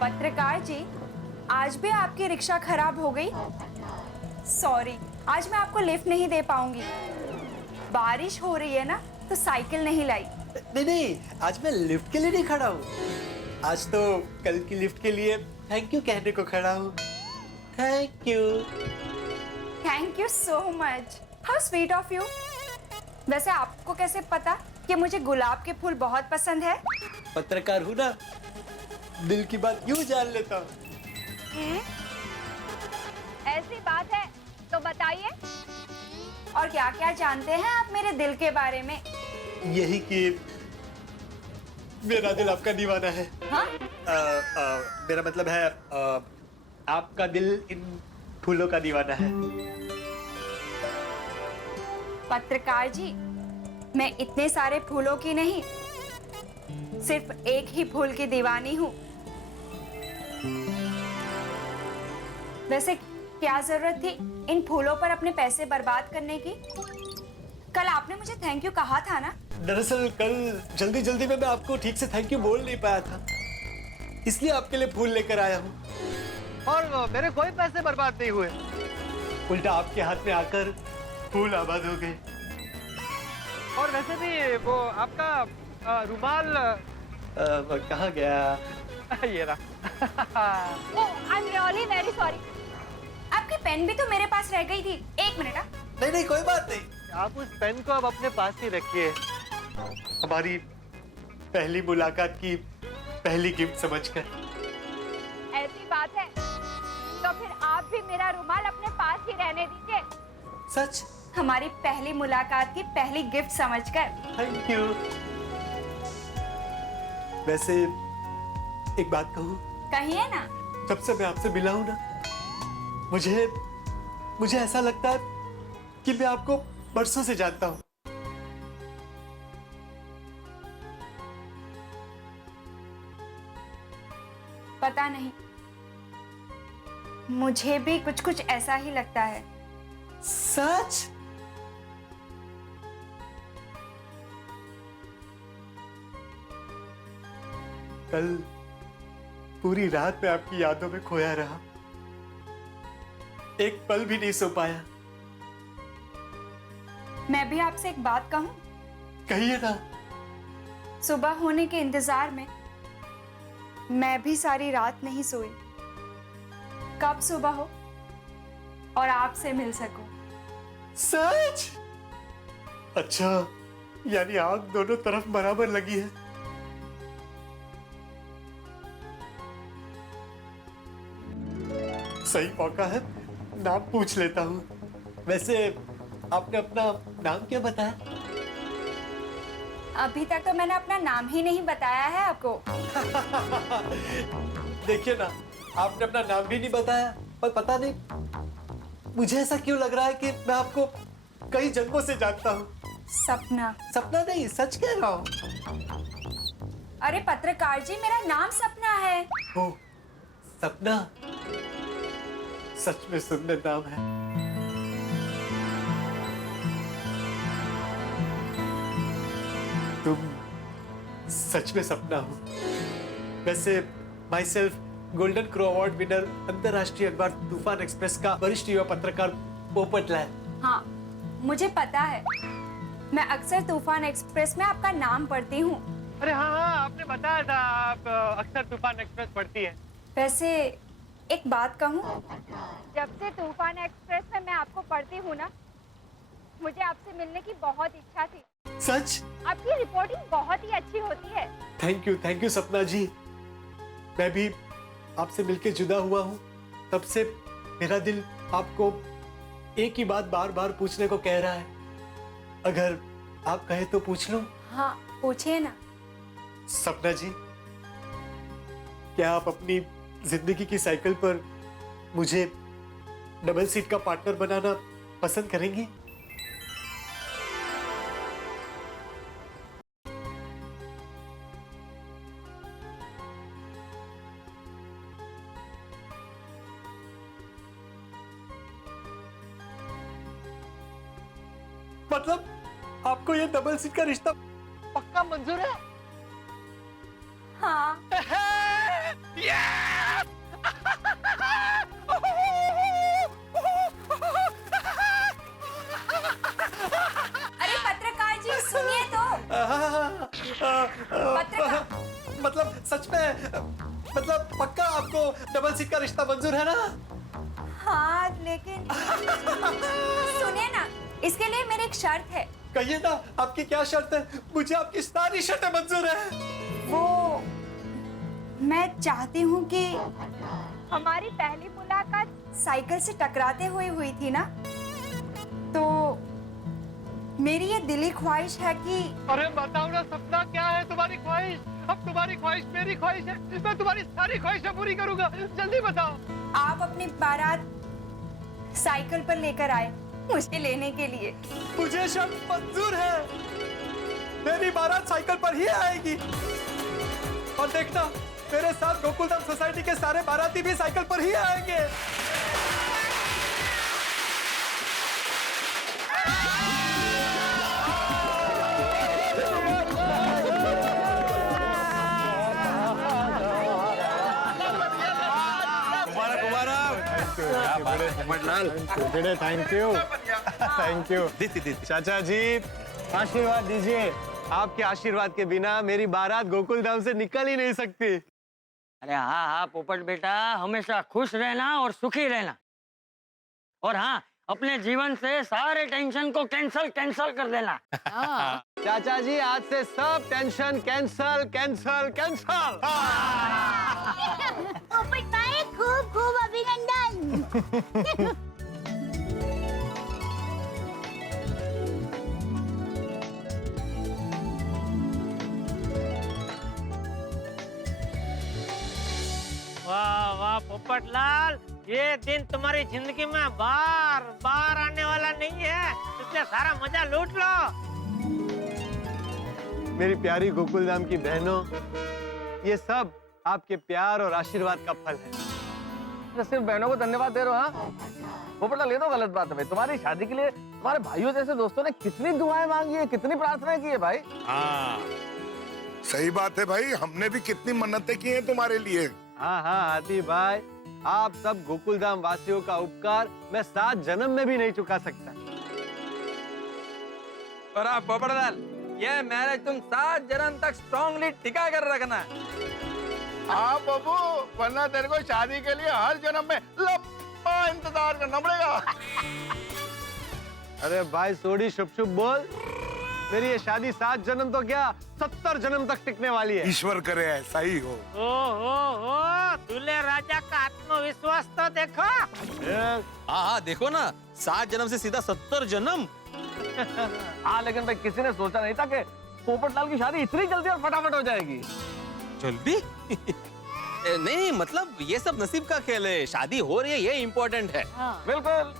पत्रकार जी, आज भी आपकी रिक्शा खराब हो गई? सॉरी, आज मैं आपको लिफ्ट नहीं दे पाऊंगी। बारिश हो रही है ना, तो साइकिल नहीं लाई। नहीं, आज मैं लिफ्ट के लिए नहीं खड़ा हूँ, आज तो कल की लिफ्ट के लिए थैंक यू कहने को खड़ा हूँ। Thank you so much, how sweet of you. वैसे आपको कैसे पता कि मुझे गुलाब के फूल बहुत पसंद है? पत्रकार हूँ ना, दिल की बात यूं जान लेता हूँ। ऐसी बात है तो बताइए, और क्या क्या जानते हैं आप मेरे दिल के बारे में? यही कि मेरा दिल आपका दीवाना है। हाँ? मेरा मतलब है आपका दिल इन फूलों का दीवाना है। पत्रकार जी, मैं इतने सारे फूलों की नहीं, सिर्फ एक ही फूल की दीवानी हूँ। वैसे क्या जरूरत थी इन फूलों पर अपने पैसे बर्बाद करने की? कल आपने मुझे थैंक यू कहा था ना? दरअसल कल जल्दी में मैं आपको ठीक से थैंक यू बोल नहीं पाया था, इसलिए आपके लिए फूल लेकर आया हूँ। और मेरे कोई पैसे बर्बाद नहीं हुए, उल्टा आपके हाथ में आकर फूल आबाद हो गए। और वैसे भी वो आपका रुमाल कहाँ गया? ये रहा। Oh, I am really very sorry. आपकी पेन भी तो मेरे पास रह गई थी। एक मिनट। नहीं, कोई बात नहीं, आप उस पेन को अब अपने पास ही रखिए, हमारी पहली मुलाकात की पहली गिफ्ट समझकर। ऐसी बात है तो फिर आप भी मेरा रुमाल अपने पास ही रहने दीजिए। सच? हमारी पहली मुलाकात की पहली गिफ्ट समझकर। Thank you. वैसे एक बात कहूँ? कहिए ना। जब से मैं आपसे मिला हूं ना, मुझे ऐसा लगता है कि मैं आपको बरसों से जानता हूं। पता नहीं, मुझे भी कुछ कुछ ऐसा ही लगता है। सच? कल पूरी रात मैं आपकी यादों में खोया रहा, एक पल भी नहीं सो पाया। मैं भी आपसे एक बात कहूं? कहिए ना। सुबह होने के इंतजार में मैं भी सारी रात नहीं सोई। कब सुबह हो और आपसे मिल सकूं। सच? अच्छा, यानी आग दोनों तरफ बराबर लगी है। सही मौका है, नाम पूछ लेता हूँ। वैसे आपने अपना नाम क्या बताया? अभी तक तो मैंने अपना नाम ही नहीं बताया है आपको। देखिए ना, आपने अपना नाम भी नहीं बताया, पर पता नहीं मुझे ऐसा क्यों लग रहा है कि मैं आपको कई जन्मों से जानता हूँ। सपना? सपना नहीं, सच कह रहा हूँ। अरे पत्रकार जी, मेरा नाम सपना है। ओ, सपना सच में सुंदर नाम है। तुम सच में सपना हो। वैसे my self golden crow award winner, अंतरराष्ट्रीय अखबार तूफान एक्सप्रेस का वरिष्ठ युवा पत्रकार पोपटलाल। हाँ, मुझे पता है। मैं अक्सर तूफान एक्सप्रेस में आपका नाम पढ़ती हूँ। अरे हाँ, आपने बताया था आप अक्सर तूफान एक्सप्रेस पढ़ती है। वैसे एक बात कहूँ, जब से तूफान एक्सप्रेस में मैं आपको पढ़ती हूँ ना, मुझे आपसे मिलने की बहुत इच्छा थी। सच? आपकी रिपोर्टिंग बहुत ही अच्छी होती है। थैंक यू सपना जी। मैं भी आपसे मिलके जुदा हुआ हूँ, तब से मेरा दिल आपको एक ही बात बार बार पूछने को कह रहा है। अगर आप कहे तो पूछ लूं? हाँ, पूछिए ना। सपना जी, क्या आप अपनी जिंदगी की साइकिल पर मुझे डबल सीट का पार्टनर बनाना पसंद करेंगी? मतलब आपको ये डबल सीट का रिश्ता पक्का मंजूर है? हाँ। अरे पत्रकार जी, सुनिए तो। मतलब सच में, मतलब पक्का आपको डबल सीट का रिश्ता मंजूर है ना? हाँ, लेकिन सुनिए ना, इसके लिए मेरी एक शर्त है। कहिए ना, आपकी क्या शर्त है? मुझे आपकी सारी शर्तें मंजूर है। वो मैं चाहती हूँ कि हमारी पहली मुलाकात साइकिल से टकराते हुए हुई थी ना, तो मेरी ये दिली ख्वाहिश है कि। अरे बताओ ना सपना, क्या है तुम्हारी ख्वाहिश? अब तुम्हारी ख्वाहिश मेरी ख्वाहिश है, मैं तुम्हारी सारी ख्वाहिशें पूरी करूंगा। जल्दी बताओ। आप अपनी बारात साइकिल पर लेकर आए मुझे लेने के लिए। मुझे शर्त मंजूर है, मेरी बारात साइकिल पर ही आएगी। और देखना, मेरे साथ गोकुलधाम सोसाइटी के सारे बाराती भी साइकिल पर ही आएंगे। Thank you. चाचा जी, आशीर्वाद दीजिए। आपके आशीर्वाद के बिना मेरी बारात गोकुलधाम से निकल ही नहीं सकती। अरे हाँ हाँ पोपट बेटा, हमेशा खुश रहना और सुखी रहना। और हाँ, अपने जीवन से सारे टेंशन को कैंसल कर देना। चाचा जी, आज से सब टेंशन कैंसल कैंसल कैंसल। पोपट भाई, खूब खूब अभिनंदन। पोपटलाल, ये दिन तुम्हारी जिंदगी में बार बार आने वाला नहीं है, इसलिए सारा मजा लूट लो। मेरी प्यारी गोकुलधाम की बहनों, ये सब आपके प्यार और आशीर्वाद का फल है। तो सिर्फ बहनों को धन्यवाद दे रहे हो? हाँ पोपटलाल, ये तो गलत बात है भाई। तुम्हारी शादी के लिए तुम्हारे भाइयों जैसे दोस्तों ने कितनी दुआएं मांगी है, कितनी प्रार्थनाएं की है भाई। हाँ सही बात है भाई, हमने भी कितनी मन्नतें की हैं तुम्हारे लिए। हाँ हाँ हाथी भाई, आप सब गोकुलधाम वासियों का उपकार मैं 7 जन्म में भी नहीं चुका सकता। और आप पोपटलाल, ये मैरिज तुम 7 जन्म तक स्ट्रांगली टिका कर रखना। हाँ बाबू, वरना तेरे को शादी के लिए हर जन्म में लंबा इंतजार करना पड़ेगा। अरे भाई सोडी शुभ शुभ बोल, मेरी ये शादी 7 जन्म तो क्या 70 जन्म तक टिकने वाली है। ईश्वर करे ऐसा ही हो। ओ, दूल्हे राजा का आत्मविश्वास तो देखो। हाँ हाँ देखो ना, 7 जन्म से सीधा 70 जन्म। हाँ लेकिन भाई किसी ने सोचा नहीं था कि पोपटलाल की शादी इतनी जल्दी और फटाफट हो जाएगी। जल्दी? नहीं मतलब ये सब नसीब का खेल है, शादी हो रही है ये इम्पोर्टेंट है। बिल्कुल।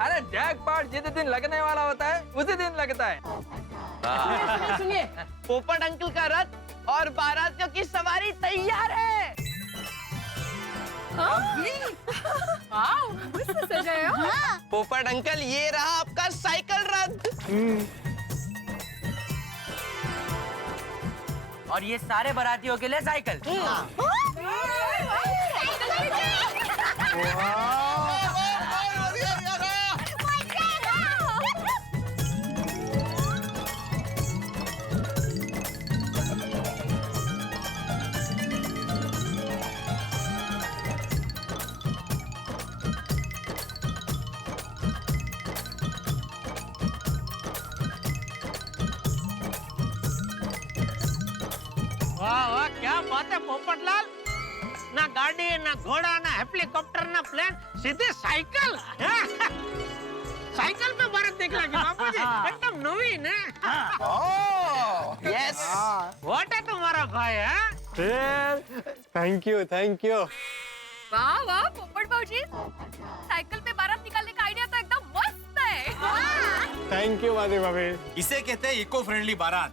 अरे जैकपॉट जिस दिन लगने वाला होता है उसी दिन लगता है। सुनिए, पोपट अंकल का रथ और बारातियों की सवारी तैयार है। सजाया हो? पोपट अंकल, ये रहा आपका साइकिल रथ। और ये सारे बारातियों के लिए साइकिल। वाह वाह, क्या बात है पोपटलाल, ना गाड़ी ना घोड़ा ना हेलीकॉप्टर ना प्लेन, सीधे साइकिल। साइकिल पे बारात निकला कि बापूजी, एकदम नवीन है। यस, व्हाट है तुम्हारा भाई है? Thank you thank you. वाह वाह पोपट भाऊजी, साइकिल पे बारात निकालने का आइडिया तो एकदम मस्त है। थैंक यू माधवी भाभी। इसे कहते हैं इको फ्रेंडली बारात।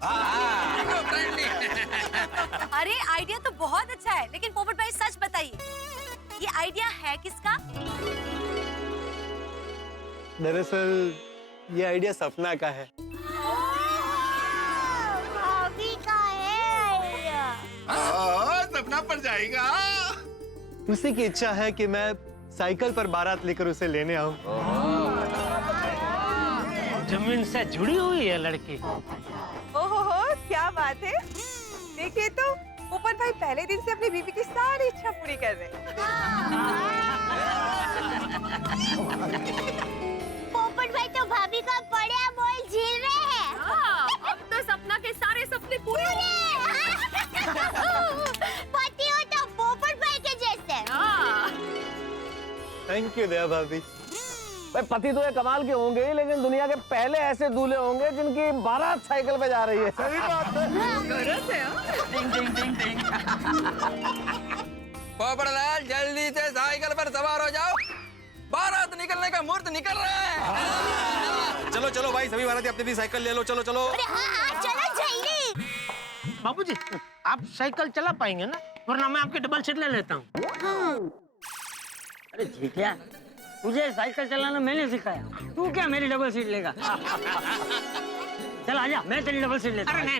अरे आइडिया तो बहुत अच्छा है, लेकिन पोपट भाई सच बताइए, ये आइडिया है किसका? दरअसल ये आइडिया सपना का है। भाभी का है। सपना पर जाएगा। उसी की इच्छा है कि मैं साइकिल पर बारात लेकर उसे लेने आऊं। जमीन से जुड़ी हुई है लड़की। ओहो, क्या बात है। देखिए तो पोपट भाई पहले दिन से अपनी बीवी की सारी इच्छा पूरी कर रहे हैं। पोपट भाई तो भाभी का बड़ा बोल झेल रहे हैं। अब तो सपना के सारे सपने पूरे पति हो तो पोपट भाई के जैसे। थैंक यू दया भाभी। भाई पति तो ये कमाल के होंगे ही, लेकिन दुनिया के पहले ऐसे दूल्हे होंगे जिनकी बारात साइकिल पे जा रही है। सही बात है। पोपटलाल, जल्दी से साइकिल पर सवार हो जाओ, बारात निकलने का मुहूर्त निकल रहा है। चलो चलो भाई, सभी बाराती अपनी साइकिल ले लो, चलो चलो। अरे हाँ, चलो जल्दी। बाबूजी, आप साइकिल चला पाएंगे ना? वरना मैं आपकी डबल सीट ले लेता हूँ। अरे जीतिया, तुझे साइकिल चलाना मैंने सिखाया, तू क्या मेरी डबल सीट लेगा? चल आजा, मैं तेरी डबल सीट लेता हूँ। अरे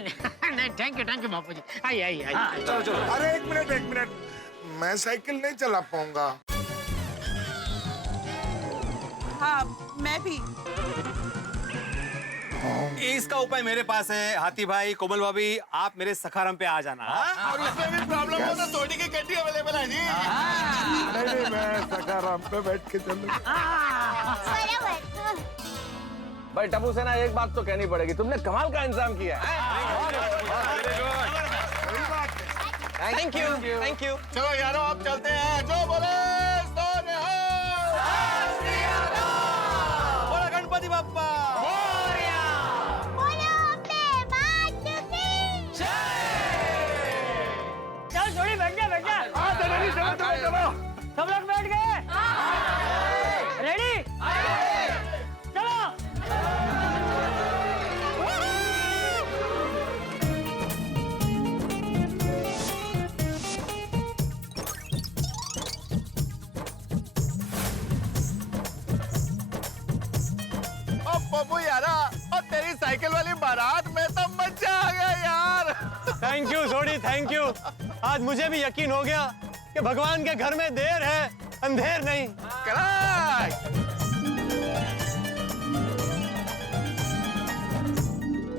नहीं, थैंक यू बापूजी। आई। चलो चलो। अरे एक मिनट, मैं साइकिल नहीं चला पाऊंगा। हाँ, मैं भी। इसका उपाय मेरे पास है। हाथी भाई, कोमल भाभी, आप मेरे सखाराम पे आ जाना। और उसमें भी प्रॉब्लम हो तो थोड़ी की गड्डी अवेलेबल है जी। नहीं, मैं सखाराम पे बैठ के चलूंगा। भाई टप्पू सेना, एक बात तो कहनी पड़ेगी, तुमने कमाल का इंतजाम किया है। Thank you. चलो यारों, अब चलते हैं। जो बोले सो बोला गणपति बाप्पा। चल छोड़ी, बैठ जा। चलो। सब लोग पप्पू यारा, और तेरी साइकिल वाली बारात में तो मजा आ गया यार। Thank you Sodhi, thank you. आज मुझे भी यकीन हो गया कि भगवान के घर में देर है, अंधेर नहीं।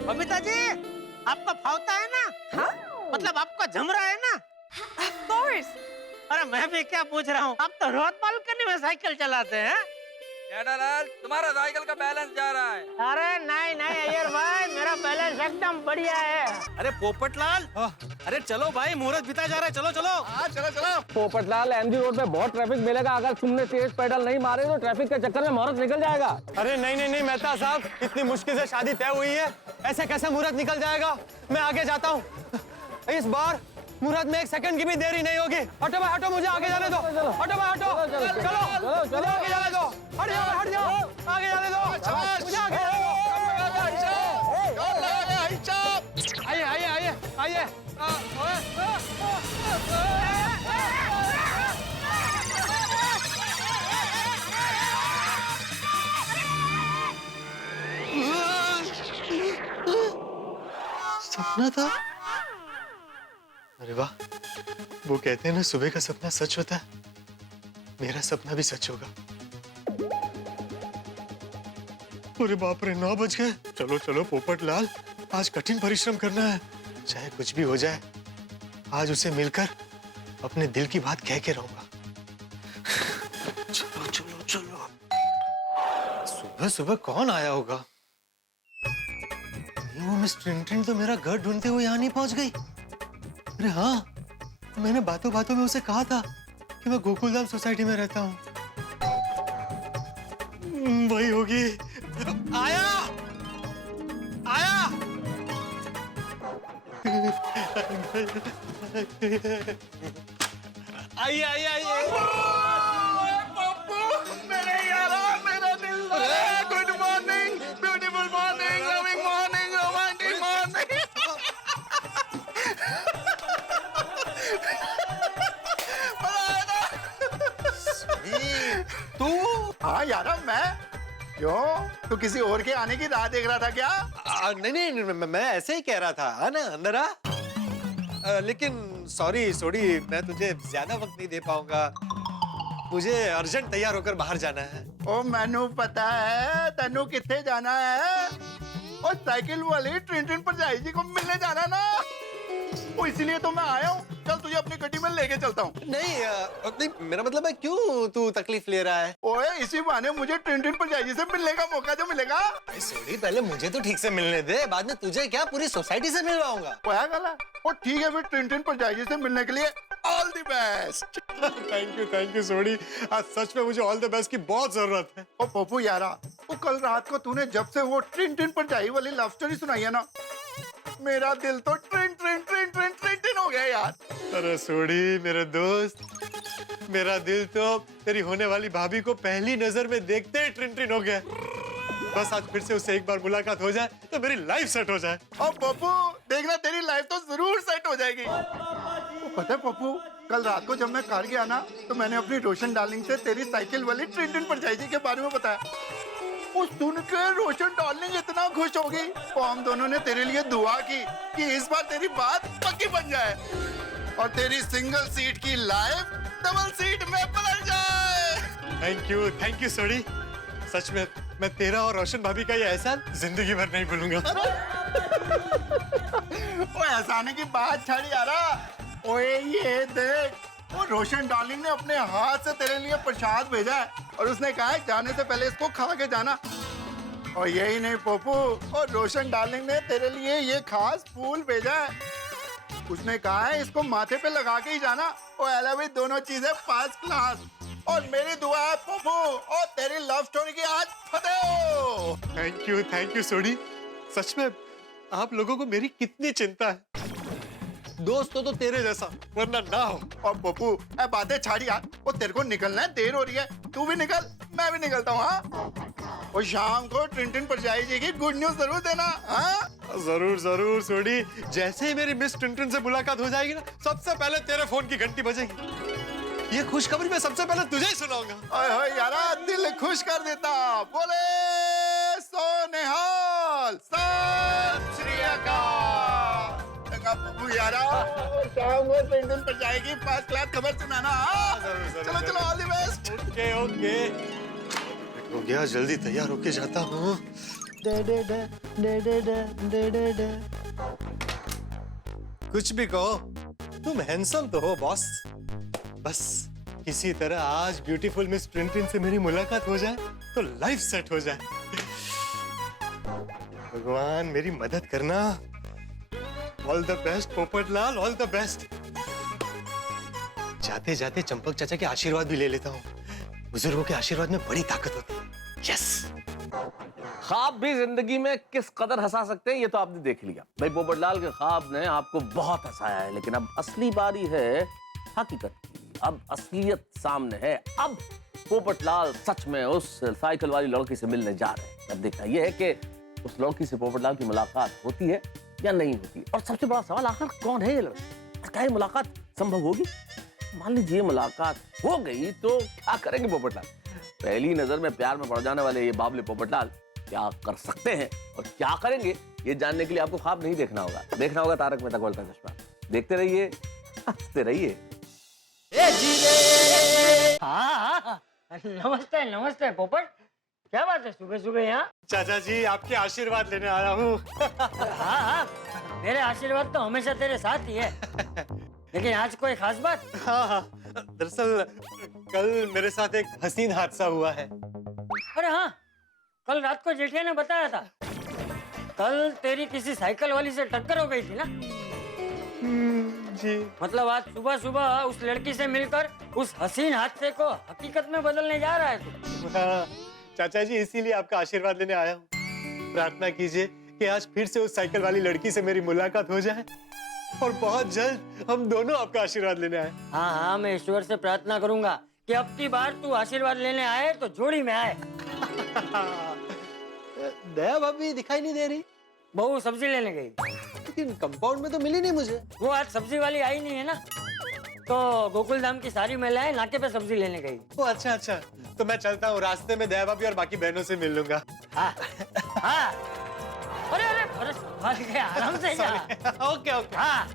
बबीता जी, आपका फावता है ना? हाँ? मतलब आपका जम रहा है ना? Of course. अरे मैं भी क्या पूछ रहा हूँ, आप तो रोड बालकनी में साइकिल चलाते हैं? जेठालाल, तुम्हारा साइकिल का बैलेंस जा रहा है। अरे नहीं नहीं अय्यर भाई, मेरा बैलेंस एकदम बढ़िया है। अरे पोपटलाल, अरे चलो भाई, मुहूर्त बिता जा रहा है, चलो चलो। चलो चलो। पोपटलाल, एमजी रोड पे बहुत ट्रैफिक मिलेगा, अगर तुमने तेज पेडल नहीं मारे तो ट्रैफिक के चक्कर में मुहूर्त निकल जाएगा। अरे नहीं नहीं नहीं मेहता साहब, इतनी मुश्किल से शादी तय हुई है, ऐसे कैसे मुहूर्त निकल जाएगा? मैं आगे जाता हूँ। इस बार मुहूर्त में 1 सेकंड की भी देरी नहीं होगी। हटो भाई हटो, मुझे आगे जाने दो। हटो भाई हटो, चलो मुझे आगे जाने दो। हट जाओ, आगे जाने दो, मुझे आगे जाने दो। आइए आइए आइए आइए। सपना था? अरे वाह, वो कहते हैं ना सुबह का सपना सच होता है, मेरा सपना भी सच होगा। अरे बाप रे, 9 बज गए। चलो चलो पोपटलाल, आज कठिन परिश्रम करना है, चाहे कुछ भी हो जाए। आज उसे मिलकर अपने दिल की बात कह के रहूंगा। चलो चलो चलो। सुबह सुबह कौन आया होगा? वो मिस ट्रिन तो मेरा घर ढूंढते हुए यहाँ नहीं पहुंच गई। अरे हाँ, मैंने बातों बातों में उसे कहा था कि मैं गोकुलधाम सोसाइटी में रहता हूँ। वही होगी। आया आया। आइए आइए आइए। मेरे यारा, मेरा दिल। Good morning, beautiful morning, loving morning, romantic morning. तू? हाँ यारा, मैं। क्यों, तू किसी और के आने की राह देख रहा था क्या? नहीं नहीं, मैं ऐसे ही कह रहा था। आना अंदर आ। लेकिन सॉरी सोडी, मैं तुझे ज्यादा वक्त नहीं दे पाऊंगा, मुझे अर्जेंट तैयार होकर बाहर जाना है। ओ मैनू पता है तनु किथे जाना है। और साइकिल वाली ट्रिन पर जाई जी को मिलने जाना ना, वो इसीलिए तो मैं आया हूँ। चल तुझे अपनी गड्डी में लेके चलता हूँ। नहीं, मेरा मतलब है क्यों तू तकलीफ ले रहा है? ओए, इसी बहाने मुझे ट्रिन पर जाई जी से मिलने का मौका जो मिलेगा। सोडी, पहले मुझे तो ठीक से मिलने दे, बाद में तुझे क्या पूरी सोसाइटी से मिलवाऊंगा। क्या गला? और ठीक है, फिर ट्रिन पर जाई जी से मिलने के लिए all the best. Thank you Sodhi, आज सच में मुझे ऑल द बेस्ट की बहुत जरूरत है। ओ पप्पू यारा, वो कल रात को तूने जब से वो ट्रिन पर जाई वाली लव स्टोरी सुनाई है ना, मेरा दिल तो ट्रिन हो गया यार। अरे सोडी मेरे दोस्त, मेरा दिल तो तेरी होने वाली भाभी को पहली नजर में देखते ही ट्रिन हो गया। बस आज फिर से उससे एक बार मुलाकात हो जाए तो मेरी लाइफ सेट हो जाए। और पप्पू देखना, तेरी लाइफ तो जरूर सेट हो जाएगी। पता है पप्पू, कल रात को जब मैं कार गया ना, तो मैंने अपनी रोशन डार्लिंग से तेरी साइकिल वाली ट्रिन पर जाई जी के बारे में बताया। उस सुनकर रोशन डार्लिंग इतना खुश हो गई, और हम दोनों ने तेरे लिए दुआ की कि इस बार तेरी बात पक्की बन जाए और तेरी सिंगल सीट की लाइफ डबल सीट में बदल जाए। थैंक यू सोडी, सच में मैं तेरा और रोशन भाभी का ये एहसान जिंदगी भर नहीं भूलूंगा। वो एहसाने की बात छाड़ यारा। ओए ये देख, वो रोशन डार्लिंग ने अपने हाथ से तेरे लिए प्रसाद भेजा है, और उसने कहा है जाने से पहले इसको खा के जाना। और यही नहीं पप्पू, और रोशन डार्लिंग ने तेरे लिए ये खास फूल भेजा है। उसने कहा है इसको माथे पे लगा के ही जाना। और अलावा दोनों चीजें फर्स्ट क्लास। और मेरी दुआ है पप्पू, और तेरी लव स्टोरी की आज फतेह हो। थैंक यू सोडी, सच में आप लोगों को मेरी कितनी चिंता है। दोस्त तो तेरे जैसा वरना ना हो। और पप्पू बातें छाड़ी यार, वो तेरे को निकलना है, देर हो रही है, तू भी निकल, मैं भी निकलता हूँ। हाँ, और शाम को ट्रिन पर जाएगी, गुड न्यूज जरूर देना। हाँ जरूर सोडी, जैसे ही मेरी मिस ट्रिन से मुलाकात हो जाएगी ना, सबसे पहले तेरे फोन की घंटी बजेगी। ये खुशखबरी मैं सबसे पहले तुझे ही सुनाऊंगा। ओए यारा, दिल खुश कर देता। बोले सोनेहाल, सत श्री अकाल। लगा बबू यारा, शाम को पेंडल पर जाएगी, फर्स्ट क्लास खबर सुनाना। हाँ? चलो चलो, all the best. Okay okay, हो गया, जल्दी तैयार होके जाता हूँ। कुछ भी कहो, तुम हैंडसम तो हो बॉस। बस किसी तरह आज ब्यूटीफुल मिस ट्रिन से मेरी मुलाकात हो जाए तो लाइफ सेट हो जाए। भगवान मेरी मदद करना। All the best Popatlal, all the best. जाते जाते चंपक चाचा के आशीर्वाद भी ले लेता हूँ। बुजुर्गों के आशीर्वाद में बड़ी ताकत होती है। यस। ख्वाब भी जिंदगी में किस कदर हंसा सकते हैं ये तो आपने देख लिया। भाई पोपटलाल के ख्वाब ने आपको बहुत हंसाया है, लेकिन अब असली बारी है हकीकत की। अब असलियत सामने है। अब पोपटलाल सच में उस साइकिल वाली लड़की से मिलने जा रहे हैं। अब देखना यह है कि उस लड़की से पोपटलाल की मुलाकात होती है या नहीं होती। और सबसे बड़ा सवाल, आखिर कौन है ये लड़की और क्या ये मुलाकात संभव होगी? मान लीजिए मुलाकात हो गई तो क्या करेंगे पोपटलाल? पहली नजर में प्यार में पड़ जाने वाले ये बाबले पोपटलाल क्या कर सकते हैं और क्या करेंगे, ये जानने के लिए आपको ख्वाब नहीं देखना होगा, देखना होगा तारक मेहता का उल्टा चश्मा। देखते रहिए, हंसते रहिए। हाँ, नमस्ते नमस्ते पोपट, क्या बात है सुबह सुबह यहाँ? चाचा जी आपके आशीर्वाद लेने आया हूँ। हाँ, मेरे आशीर्वाद तो हमेशा तेरे साथ ही है। लेकिन आज कोई खास बात? हाँ, दरअसल कल मेरे साथ एक हसीन हादसा हुआ है। अरे हाँ, कल रात को जेठिया ने बताया था। कल तेरी किसी साइकिल वाली से टक्कर हो गई थी ना? जी। मतलब आज सुबह सुबह उस लड़की से मिलकर उस हसीन हादसे को हकीकत में बदलने जा रहा है तू। हाँ, चाचा जी इसीलिए आपका आशीर्वाद लेने आया हूँ। प्रार्थना कीजिए कि आज फिर से उस साइकिल वाली लड़की से मेरी मुलाकात हो जाए और बहुत जल्द हम दोनों आपका आशीर्वाद लेने आए। हाँ हाँ, मैं ईश्वर से प्रार्थना करूंगा कि अब की बार तू आशीर्वाद लेने आए तो जोड़ी में आए। दया भाभी दिखाई नहीं दे रही। बहू सब्जी लेने गई, लेकिन कंपाउंड में तो मिली नहीं मुझे। वो आज सब्जी वाली आई नहीं है ना, तो गोकुल धाम की सारी महिलाएं नाके पे सब्जी लेने गई। ओ अच्छा अच्छा, तो मैं चलता हूँ, रास्ते में दया भाभी और बाकी बहनों से मिल लूंगा। हाँ, हाँ। अरे अरे अरे, संभाल के आराम से जा। Okay okay. हाँ।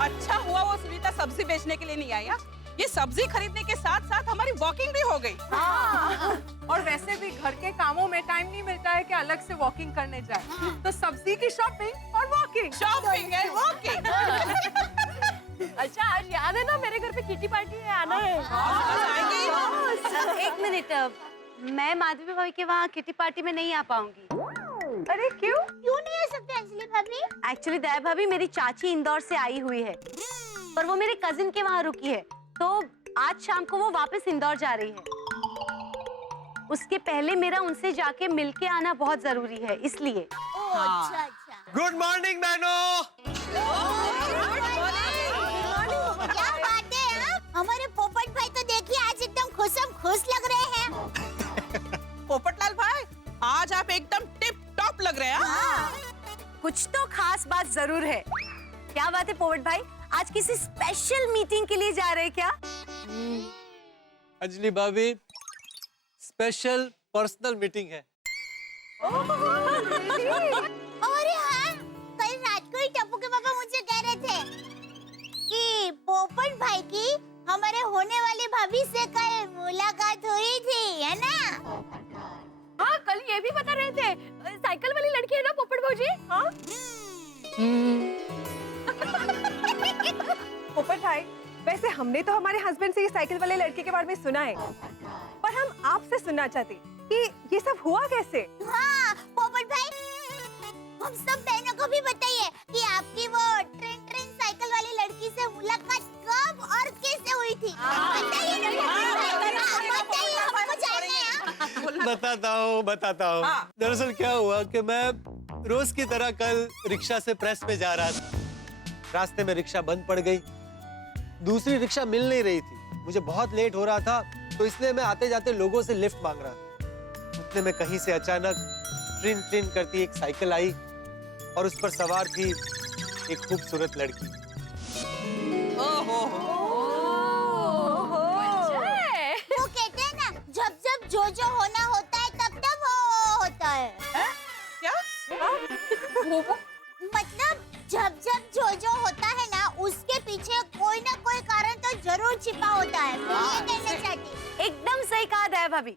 अच्छा हुआ वो सुनीता सब्जी बेचने के लिए नहीं आई। ये सब्जी खरीदने के साथ साथ हमारी वॉकिंग भी हो गई। हाँ। और वैसे भी घर के कामों में टाइम नहीं मिलता है कि अलग से वॉकिंग करने जाए, तो सब्जी की शॉपिंग और वॉकिंग। Shopping and walking. अच्छा, आज याद है ना मेरे घर पे किटी पार्टी है, आना है। एक मिनट, मैं माधवी भाभी के वहाँ किटी पार्टी में नहीं आ पाऊंगी। अरे क्यों? क्यों नहीं आ सकते अंजलि भाभी? एक्चुअली दया भाभी, मेरी चाची इंदौर से आई हुई है और वो मेरे कजिन के वहाँ रुकी है, तो आज शाम को वो वापस इंदौर जा रही है। उसके पहले मेरा उनसे जाके मिलके आना बहुत जरूरी है, इसलिए। अच्छा अच्छा। गुड मॉर्निंग बहनों। क्या बात है? हमारे पोपट भाई तो देखिए आज एकदम खुश लग रहे हैं। पोपटलाल भाई, आज आप एकदम टिप टॉप लग रहे हैं। हाँ। कुछ तो खास बात जरूर है। क्या बात है पोपट भाई, आज किसी स्पेशल मीटिंग के लिए जा रहे हैं क्या? अंजलि भाभी, स्पेशल पर्सनल मीटिंग है। और हाँ, कल रात को ही टप्पू के पापा मुझे कह रहे थे कि पोपट भाई की हमारे होने वाली भाभी से कल मुलाकात हुई थी, है ना? हाँ, कल ये भी बता रहे थे, साइकिल वाली लड़की है ना पोपट भौजी? हाँ। पोपट भाई, वैसे हमने तो हमारे हस्बैंड से ये साइकिल वाले लड़के के बारे में सुना है, पर हम आपसे सुनना चाहते कि ये सब हुआ कैसे? हाँ, पोपट भाई, हम सब बहनों को भी बताइए कि आपकी वो ट्रेन साइकिल वाली लड़की से मुलाकात कब और कैसे हुई थी? बताइए हमको जानना है। बताता हूँ। दरअसल क्या हुआ कि मैं रोज की तरह कल रिक्शा से प्रेस पे जा रहा था। रास्ते में रिक्शा बंद पड़ गई, दूसरी रिक्शा मिल नहीं रही थी। मुझे बहुत लेट हो रहा था, तो इसलिए मैं आते जाते लोगों से लिफ्ट मांग रहा था। उतने में कहीं से अचानक ट्रिन ट्रिन करती एक साइकिल आई और उस पर सवार थी एक खूबसूरत लड़की। वो कहते हैं ना, जब वो मतलब जब जब जो होता है ना उसके पीछे कोई ना कोई कारण तो जरूर छिपा होता है। मैं ये कहना चाहती। एकदम सही कहा दया भाभी।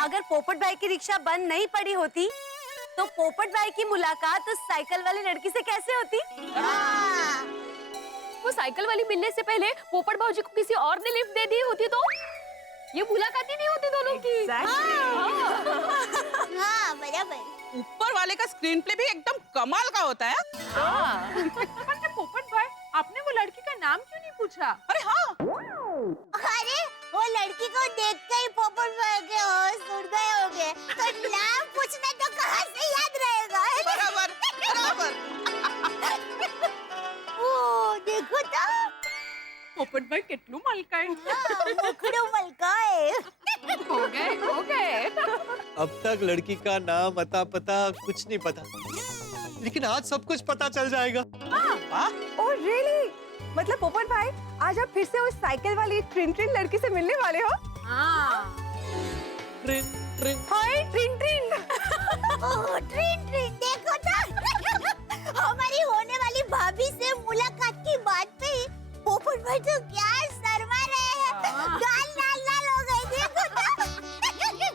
अगर पोपट भाई की रिक्शा बंद नहीं पड़ी होती तो पोपट भाई की मुलाकात उस साइकिल वाली लड़की से कैसे होती? वो साइकिल वाली मिलने से पहले पोपट भाई जी को किसी और ने लिफ्ट दे दी होती तो ये मुलाकात ही नहीं होती दोनों की। हाँ बराबर। ऊपर वाले का स्क्रीन प्ले भी एकदम कमाल का होता है। पोपट भाई, आपने वो लड़की का नाम क्यों नहीं पूछा? अरे हाँ, अरे वो लड़की को देख के ही पोपट भाई के होश उड़ गए होंगे, तो नाम पूछना तो कहाँ से याद रहेगा? बराबर बराबर। ओ देखो तो पोपट भाई कितलू मलकाए। मुखड़ू मलकाए। हो गए। अब तक लड़की का नाम अता पता कुछ नहीं पता, लेकिन आज सब कुछ पता चल जाएगा। Oh really? मतलब पोपट भाई आज आप फिर से उस साइकिल वाली ट्रिन ट्रिन लड़की से मिलने वाले हो? हाँ। ट्रिन ट्रिन। हाय ट्रिन ट्रिन। ओह ट्रिन ट्रिन देखो तो हमारी होने वाली भाभी से मुलाकात की बात पे ही पोपट भाई तो क्या शर्मा रहे हैं। गाल लाल लाल हो गए देखो तो।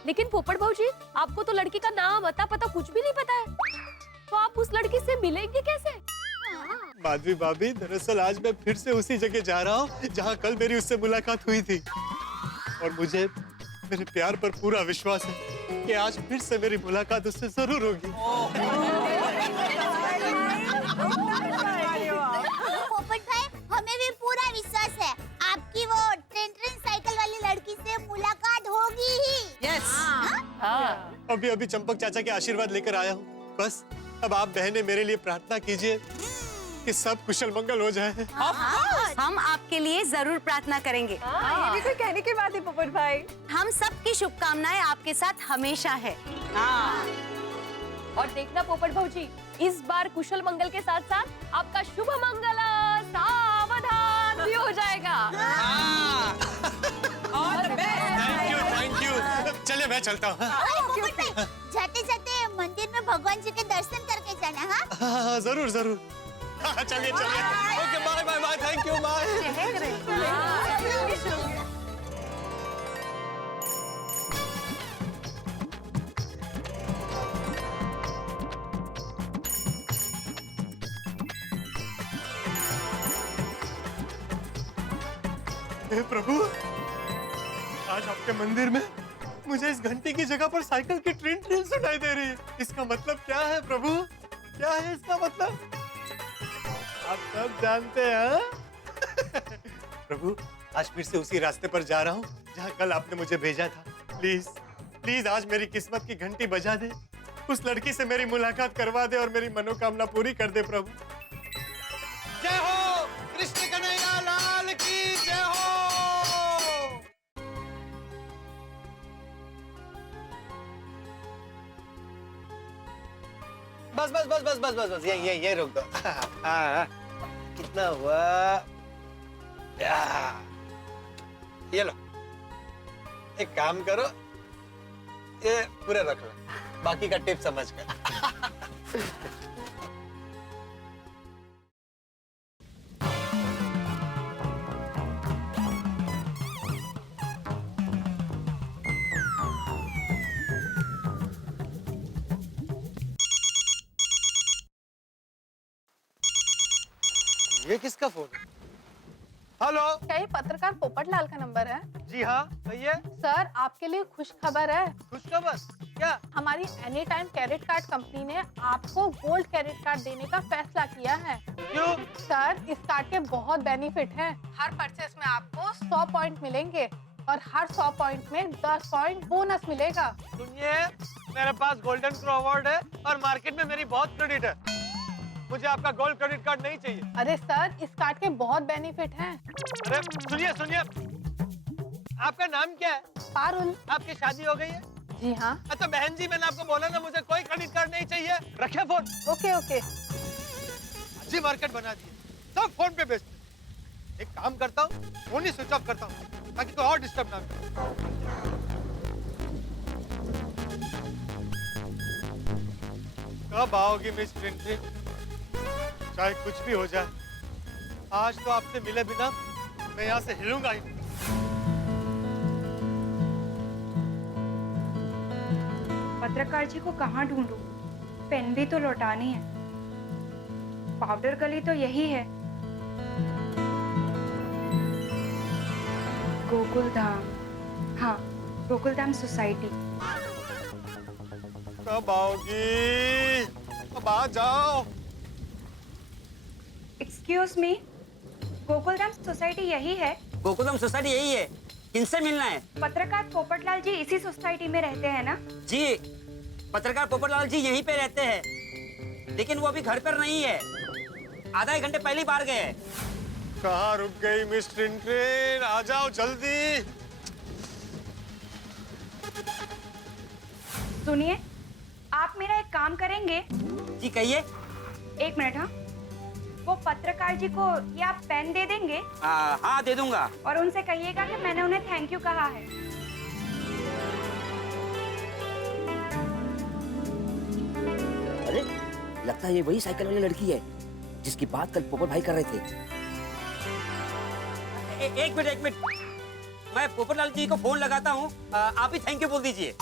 लेकिन पोपट भाऊ जी आपको तो लड़की का नाम अता पता कुछ भी नहीं पता है, तो आप उस लड़की से मिलेंगे कैसे? माधवी भाभी, दरअसल आज मैं फिर से उसी जगह जा रहा हूँ जहाँ कल मेरी उससे मुलाकात हुई थी, और मुझे मेरे प्यार पर पूरा विश्वास है कि आज फिर से मेरी मुलाकात उससे जरूर होगी। पोपट भाई हमें भी पूरा विश्वास है आपकी वो ट्रेन ट्रेन साइकिल वाली लड़की से मुलाकात होगी ही। यस। अभी अभी चंपक चाचा के आशीर्वाद लेकर आया हूँ। बस अब आप बहनें मेरे लिए प्रार्थना कीजिए कि सब कुशल मंगल हो जाए। हम आपके लिए जरूर प्रार्थना करेंगे। ये भी कोई कहने की बात है पोपट भाई। हम सबकी शुभकामनाएं आपके साथ हमेशा है। और देखना पोपट भाऊ जी, इस बार कुशल मंगल के साथ साथ आपका शुभ मंगल सावधान भी हो जाएगा। Thank you. चलिए मैं चलता हूँ। पोपट भाई जाते जाते मंदिर में भगवान जी के दर्शन करके जाना। हाँ जरूर जरूर। चलिए चलिए। Okay bye bye bye. Thank you bye. हे प्रभु, आज आपके मंदिर में मुझे इस घंटी की जगह पर साइकिल की ट्रिन ट्रिन सुनाई दे रही है। इसका मतलब क्या है प्रभु? क्या है इसका मतलब? आप सब जानते हैं। प्रभु, आज फिर से उसी रास्ते पर जा रहा हूँ जहाँ कल आपने मुझे भेजा था। प्लीज प्लीज आज मेरी किस्मत की घंटी बजा दे, उस लड़की से मेरी मुलाकात करवा दे और मेरी मनोकामना पूरी कर दे प्रभु। जय हो कृष्ण कन्हैया लाल की जय हो। बस बस बस बस बस बस बस यही रोक दो। कितना हुआ? ये लो, एक काम करो, ये पूरा रख लो, बाकी का टिप समझ कर। ये किसका फोन है? हेलो, क्या ये पत्रकार पोपट लाल का नंबर है? जी हाँ कहिए। सर आपके लिए खुश खबर है। खुश खबर क्या? हमारी any time credit card company ने आपको गोल्ड क्रेडिट कार्ड देने का फैसला किया है। क्यों? सर इस कार्ड के बहुत बेनिफिट हैं। हर परचेस में आपको 100 पॉइंट मिलेंगे और हर 100 पॉइंट में 10 पॉइंट बोनस मिलेगा। सुनिए, मेरे पास गोल्डन क्रो अवार्ड है और मार्केट में मेरी बहुत क्रेडिट है। मुझे आपका गोल्ड क्रेडिट कार्ड नहीं चाहिए। अरे सर इस कार्ड के बहुत बेनिफिट हैं। अरे सुनिए सुनिए, आपका नाम क्या है? पारुल। आपकी शादी हो गई है? जी हाँ। अच्छा बहन जी, मैंने आपको बोला ना मुझे कोई क्रेडिट कार्ड नहीं चाहिए। रखे फोन। Okay okay. जी मार्केट बना दी, सब फोन पे बेचते। एक काम करता हूँ, फोन ही स्विच ऑफ करता हूँ ताकि कोई और डिस्टर्ब ना करे। कब आओगी मिस ट्रिनिटी? चाहे कुछ भी हो जाए, आज तो आपसे मिले बिना मैं यहाँ से हिलूंगा ही नहीं। पत्रकार जी को कहाँ ढूंढूं? पेन भी तो लौटानी है। पाउडर गली तो यही है। गोकुलधाम, हाँ, गोकुलधाम सोसाइटी। कब आओगी? अब आ जाओ। एक्सक्यूज मी, गोकुलधाम सोसाइटी यही है? गोकुलम सोसाइटी यही है। किनसे मिलना है? पत्रकार पोपटलाल जी इसी सोसाइटी में रहते हैं ना? जी, पत्रकार पोपटलाल जी यहीं पे रहते हैं, लेकिन वो अभी घर पर नहीं है। आधा एक घंटे पहले बाहर गए। कहाँ रुक गई मिस ट्रिनिटी? आ जाओ जल्दी। सुनिए, आप मेरा एक काम करेंगे? जी कहिए। एक मिनट, हाँ। वो पत्रकार जी को ये आप पेन दे देंगे? हाँ दे दूंगा। और उनसे कहिएगा कि मैंने उन्हें थैंक यू कहा है। अरे लगता है ये वही साइकिल वाली लड़की है जिसकी बात कल पोपट भाई कर रहे थे। एक मिनट, मैं पोपटलाल जी को फोन लगाता हूँ। आप ही थैंक यू बोल दीजिए।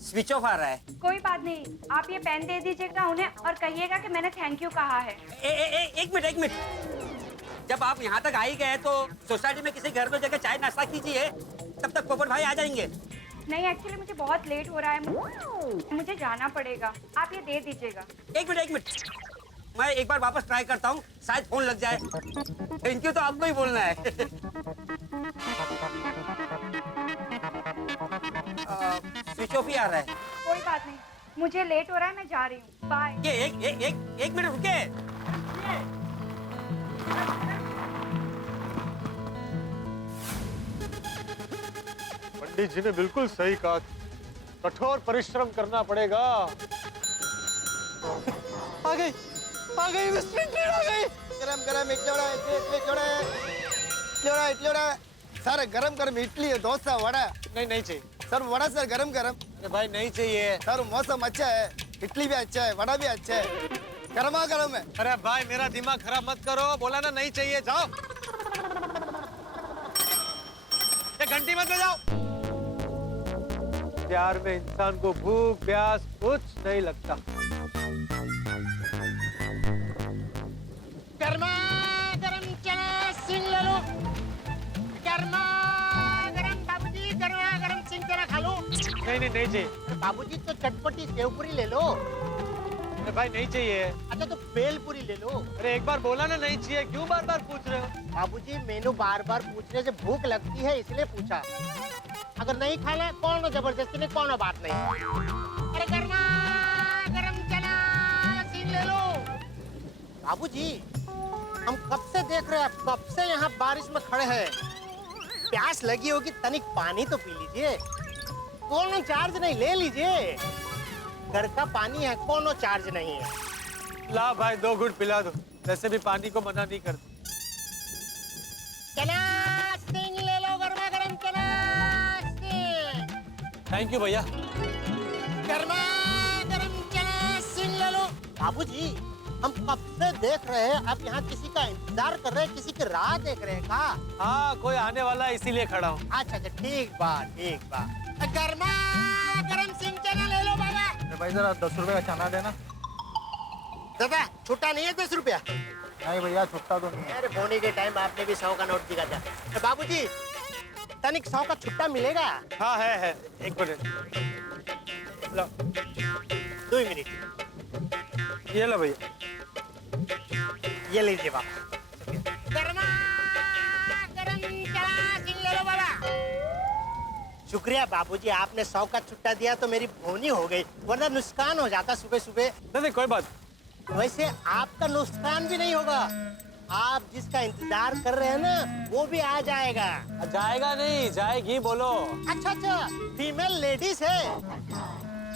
स्विच ऑफ आ रहा है। कोई बात नहीं, आप ये पेन दे दीजिएगा उन्हें और कहिएगा कि मैंने थैंक यू कहा है। एक मिनट। जब आप यहाँ तक आ ही गए तो सोसाइटी में किसी घर में जाकर चाय नाश्ता कीजिए, तब तक पोपट भाई आ जाएंगे। नहीं, एक्चुअली मुझे बहुत लेट हो रहा है, मुझे जाना पड़ेगा। आप ये दे दीजिएगा। एक मिनट, मैं एक बार वापस ट्राई करता हूँ, शायद फोन लग जाए। थैंक यू तो आपको ही बोलना है। स्विच ऑफ ही आ रहा है। कोई बात नहीं, मुझे लेट हो रहा है, मैं जा रही हूँ। बाय। ये एक मिनट रुके। पंडित जी ने बिल्कुल सही कहा, कठोर परिश्रम करना पड़ेगा। आ गई मिस ट्रिनिटी, आ गई। गरम इडली सर, गरम इडली है, डोसा, वड़ा। नहीं चाहिए सर, वड़ा सर गरम। अरे भाई नहीं चाहिए सर, मौसम अच्छा है, इडली भी अच्छा है, वड़ा भी अच्छा है, गरमा गरम है। अरे भाई मेरा दिमाग खराब मत करो, बोला ना नहीं चाहिए। जाओ, ये घंटी मत बजाओ। प्यार में इंसान को भूख प्यास कुछ नहीं लगता। गर्मा गरम चना सिंह ले लो। गर्मा गरम बाबूजी, गर्मा गरम सिंह चना खा लो। नहीं चाहिए। बाबूजी तो चटपटी सेवपुरी ले लो। अरे भाई नहीं चाहिए। अच्छा तो बेलपुरी ले लो। अरे एक बार बोला ना नहीं चाहिए, क्यों बार बार पूछ रहे हो? बाबूजी मेनू बार बार पूछने से भूख लगती है, इसलिए पूछा। अगर नहीं खाना कौन जबरदस्ती नहीं, कौन बात नहीं। अरे गर्मा गरम चना सिंह ले लो। बाबूजी हम कब से देख रहे हैं, कब से यहाँ बारिश में खड़े हैं। प्यास लगी होगी, तनिक पानी तो पी लीजिए। कोनो चार्ज नहीं, ले लीजिए। घर का पानी है, कोनो चार्ज नहीं है। ला भाई 2 घूंट पिला दो, वैसे भी पानी को मना नहीं करते। चना सिंह ले लो, गर्मा गरम चना सिंह। थैंक यू भैया। गर्मा गरम चना सिंह ले लो। बाबूजी हम कब से देख रहे हैं, आप यहाँ किसी का इंतजार कर रहे हैं, किसी की राह देख रहे हैं का? हाँ, कोई आने वाला है इसीलिए खड़ा हूँ। अच्छा, ठीक बात। गर्मा गरम सिंह चना ले लो बाबा। भाई जरा 10 रुपए का चना देना। दादा छुट्टा नहीं है 10 रुपया? नहीं भैया, छुट्टा तो नहीं है। अरे बोने के टाइम आपने भी 100 का नोट दिखा था। बाबूजी तनिक 100 का छुट्टा मिलेगा? हाँ है। एक मिनट, 2 मिनट। ये लो भैया, ये लीजिए बाबा। गर्मा गरम चना सिंह ले लो बाबा। शुक्रिया बाबूजी, आपने 100 का छुट्टा दिया तो मेरी भोनी हो गई, वरना नुकसान हो जाता सुबह सुबह। नहीं कोई बात। वैसे आपका नुकसान भी नहीं होगा, आप जिसका इंतजार कर रहे हैं ना वो भी आ जाएगा। जाएगा नहीं, जाएगी बोलो। अच्छा, फीमेल लेडीज है,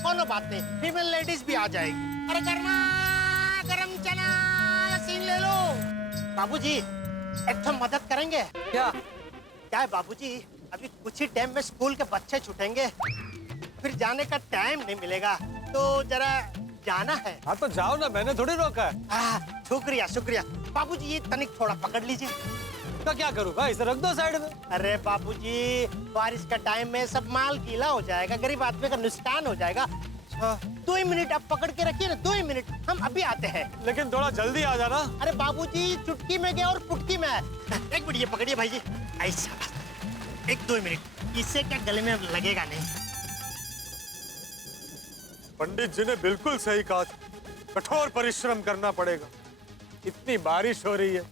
कोनो बात नहीं, फीमेल लेडीज भी आ जाएगी। अरे गर्मा गरम चना सिंह ले लो। बाबूजी एक तो मदद करेंगे क्या? क्या है बाबूजी, अभी कुछ ही टाइम में स्कूल के बच्चे छूटेंगे, फिर जाने का टाइम नहीं मिलेगा, तो जरा जाना है। हाँ तो जाओ ना, मैंने थोड़ी रोका है। शुक्रिया शुक्रिया बाबूजी, ये तनिक थोड़ा पकड़ लीजिए। तो क्या करूँ भाई, इसे रख दो साइड में। अरे बाबूजी, बारिश का टाइम में सब माल गीला हो जाएगा, गरीब आदमी का नुकसान हो जाएगा। 2 ही मिनट आप पकड़ के रखिए ना, 2 ही मिनट, हम अभी आते हैं। लेकिन थोड़ा जल्दी आ जाना। अरे बाबूजी, चुटकी में गया और पुटकी में। एक मिनट, ये पकड़िए भाई जी, ऐसा 1-2 मिनट, इससे क्या गले में लगेगा नहीं। पंडित जी ने बिल्कुल सही कहा, कठोर परिश्रम करना पड़ेगा। इतनी बारिश हो रही है,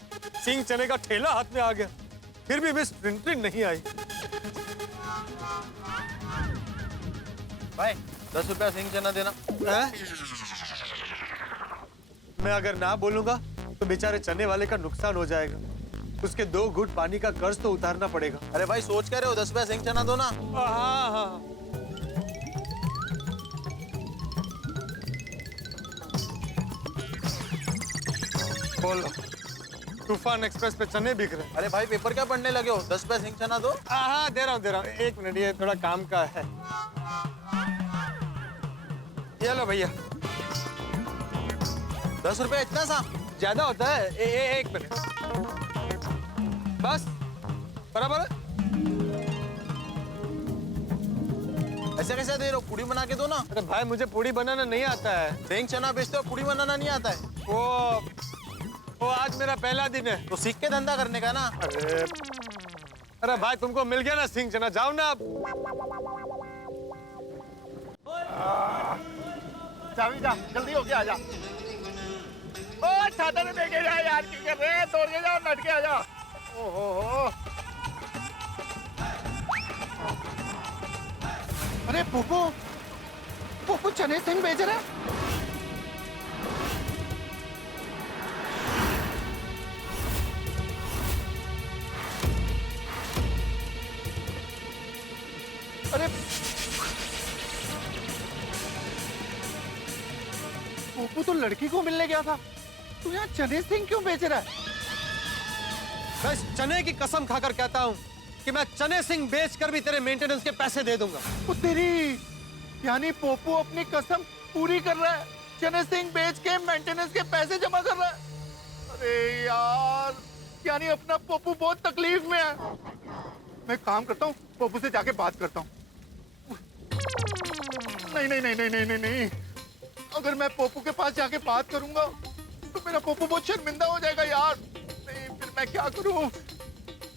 सिंह चने का ठेला हाथ में आ गया, फिर भी मिस प्रिंटिंग नहीं आई। भाई 10 रुपया सिंह चना देना। मैं अगर ना बोलूंगा तो बेचारे चने वाले का नुकसान हो जाएगा, उसके 2 घूंट पानी का कर्ज तो उतारना पड़ेगा। अरे भाई सोच क्या रहे हो, 10 रुपया सिंह चना दो ना। हाँ हाँ, बोलो। तूफान एक्सप्रेस पे चने बिक रहे। अरे भाई पेपर क्या पढ़ने लगे हो, 10 रुपया सिंह चना दो। हाँ दे रहा हूँ। 1 मिनट, ये थोड़ा काम का है। ये लो भैया। 10 रुपया इतना सा ज्यादा होता है। 1 मिनट बस, बराबर है। ऐसे कैसे दे रहे हो, पूड़ी बना के दो ना। अरे भाई मुझे पूड़ी बनाना नहीं आता है। सिंह चना बेचते हो, पूड़ी बनाना नहीं आता है। वो आज मेरा पहला दिन है। तो सीख के धंधा करने का ना। अरे भाई तुमको मिल गया ना सिंह चना, जाओ ना अब। चाबी जा, जल्दी हो गया, आजा। ओ छाता तो लेके जा यार, क्या कर रहे हैं, तोड़ के जाओ, नट के आ जाओ। ओहो, अरे पोपो चने सिंह बेच रहा है। अरे पोपू तो लड़की को मिलने गया था, तू यहाँ चने सिंह क्यों बेच रहा है? मैं इस चने की कसम खाकर कहता हूँ कि मैं चने सिंह बेचकर भी तेरे मेंटेनेंस के पैसे दे दूंगा। ओ तेरी, यानी पोपू अपनी कसम पूरी कर रहा है, चने सिंह बेच के मेंटेनेंस के पैसे जमा कर रहा है। अरे यार, यानी अपना पोपू बहुत तकलीफ में है। मैं काम करता हूँ, पोपू से जाके बात करता हूँ। नहीं, अगर मैं पोपू के पास जाके बात करूंगा तो मेरा पोपू बहुत शर्मिंदा हो जाएगा यार। नहीं, फिर मैं क्या करूं?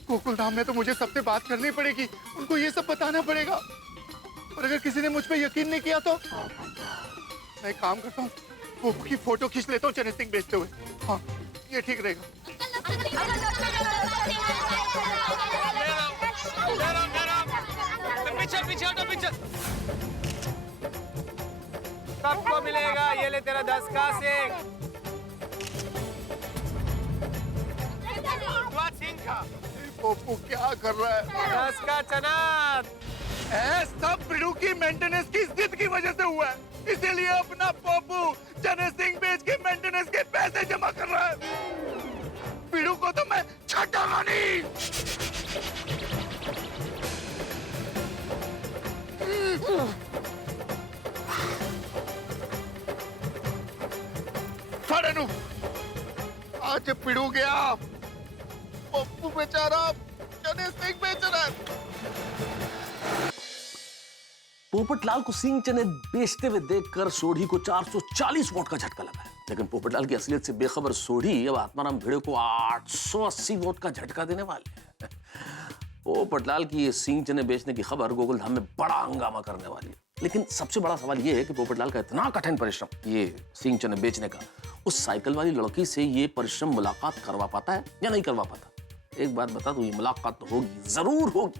गोकुल धाम में तो मुझे सबसे बात करनी पड़ेगी, उनको ये सब बताना पड़ेगा। और अगर किसी ने मुझ पे यकीन नहीं किया तो मैं एक काम करता हूँ, पोपू की फोटो खींच लेता हूँ चने सिंह बेचते हुए। हाँ, ये ठीक रहेगा। पीछे सबको मिलेगा, ये ले तेरा 10 का सिंह। सिंह का पोपू क्या कर रहा है? 10 का चना। सब पिड़ू की मेंटेनेंस की जिद की वजह से हुआ है, इसीलिए अपना पोपू चने सिंह बेच के मेंटेनेंस के पैसे जमा कर रहा है। पिड़ू को तो मैं छटाऊंगा नहीं। आज पिड़ू गया, पप्पू बेचारा चने सिंह बेच रहा है। पोपटलाल को सिंह चने बेचते हुए देखकर सोढ़ी को 440 वोट का झटका लगा है। लेकिन पोपटलाल की असलियत से बेखबर सोढ़ी अब आत्माराम भिड़े को 880 वोट का झटका देने वाले हैं। पोपटलाल की ये सिंह चने बेचने की खबर गोकुल धाम में बड़ा हंगामा करने वाली है। लेकिन सबसे बड़ा सवाल ये है कि पोपटलाल का इतना कठिन परिश्रम ये सिंह चने बेचने का, उस साइकिल वाली लड़की से ये परिश्रम मुलाकात करवा पाता है या नहीं करवा पाता? एक बात बता दूं, ये मुलाकात तो होगी, जरूर होगी।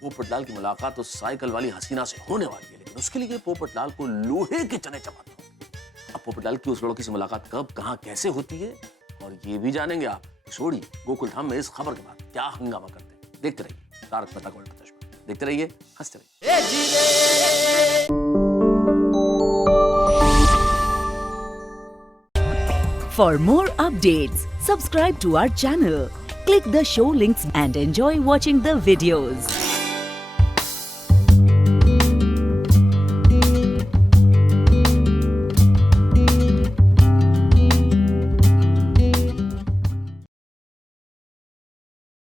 पोपटलाल की मुलाकात उस साइकिल वाली हसीना से होने वाली है, लेकिन उसके लिए पोपटलाल को लोहे के चने चबाने होंगे। अब पोपटलाल की उस लड़की से मुलाकात कब, कहां, कैसे होती है, और ये भी जानेंगे आप सोढ़ी गोकुल धाम में इस खबर के बाद क्या हंगामा करते हैं। देखते रहिए तारक मेहता का उल्टा चश्मा, देखते रहिए, हंसते रहिए। For more updates, subscribe to our channel, Click the show links and enjoy watching the videos.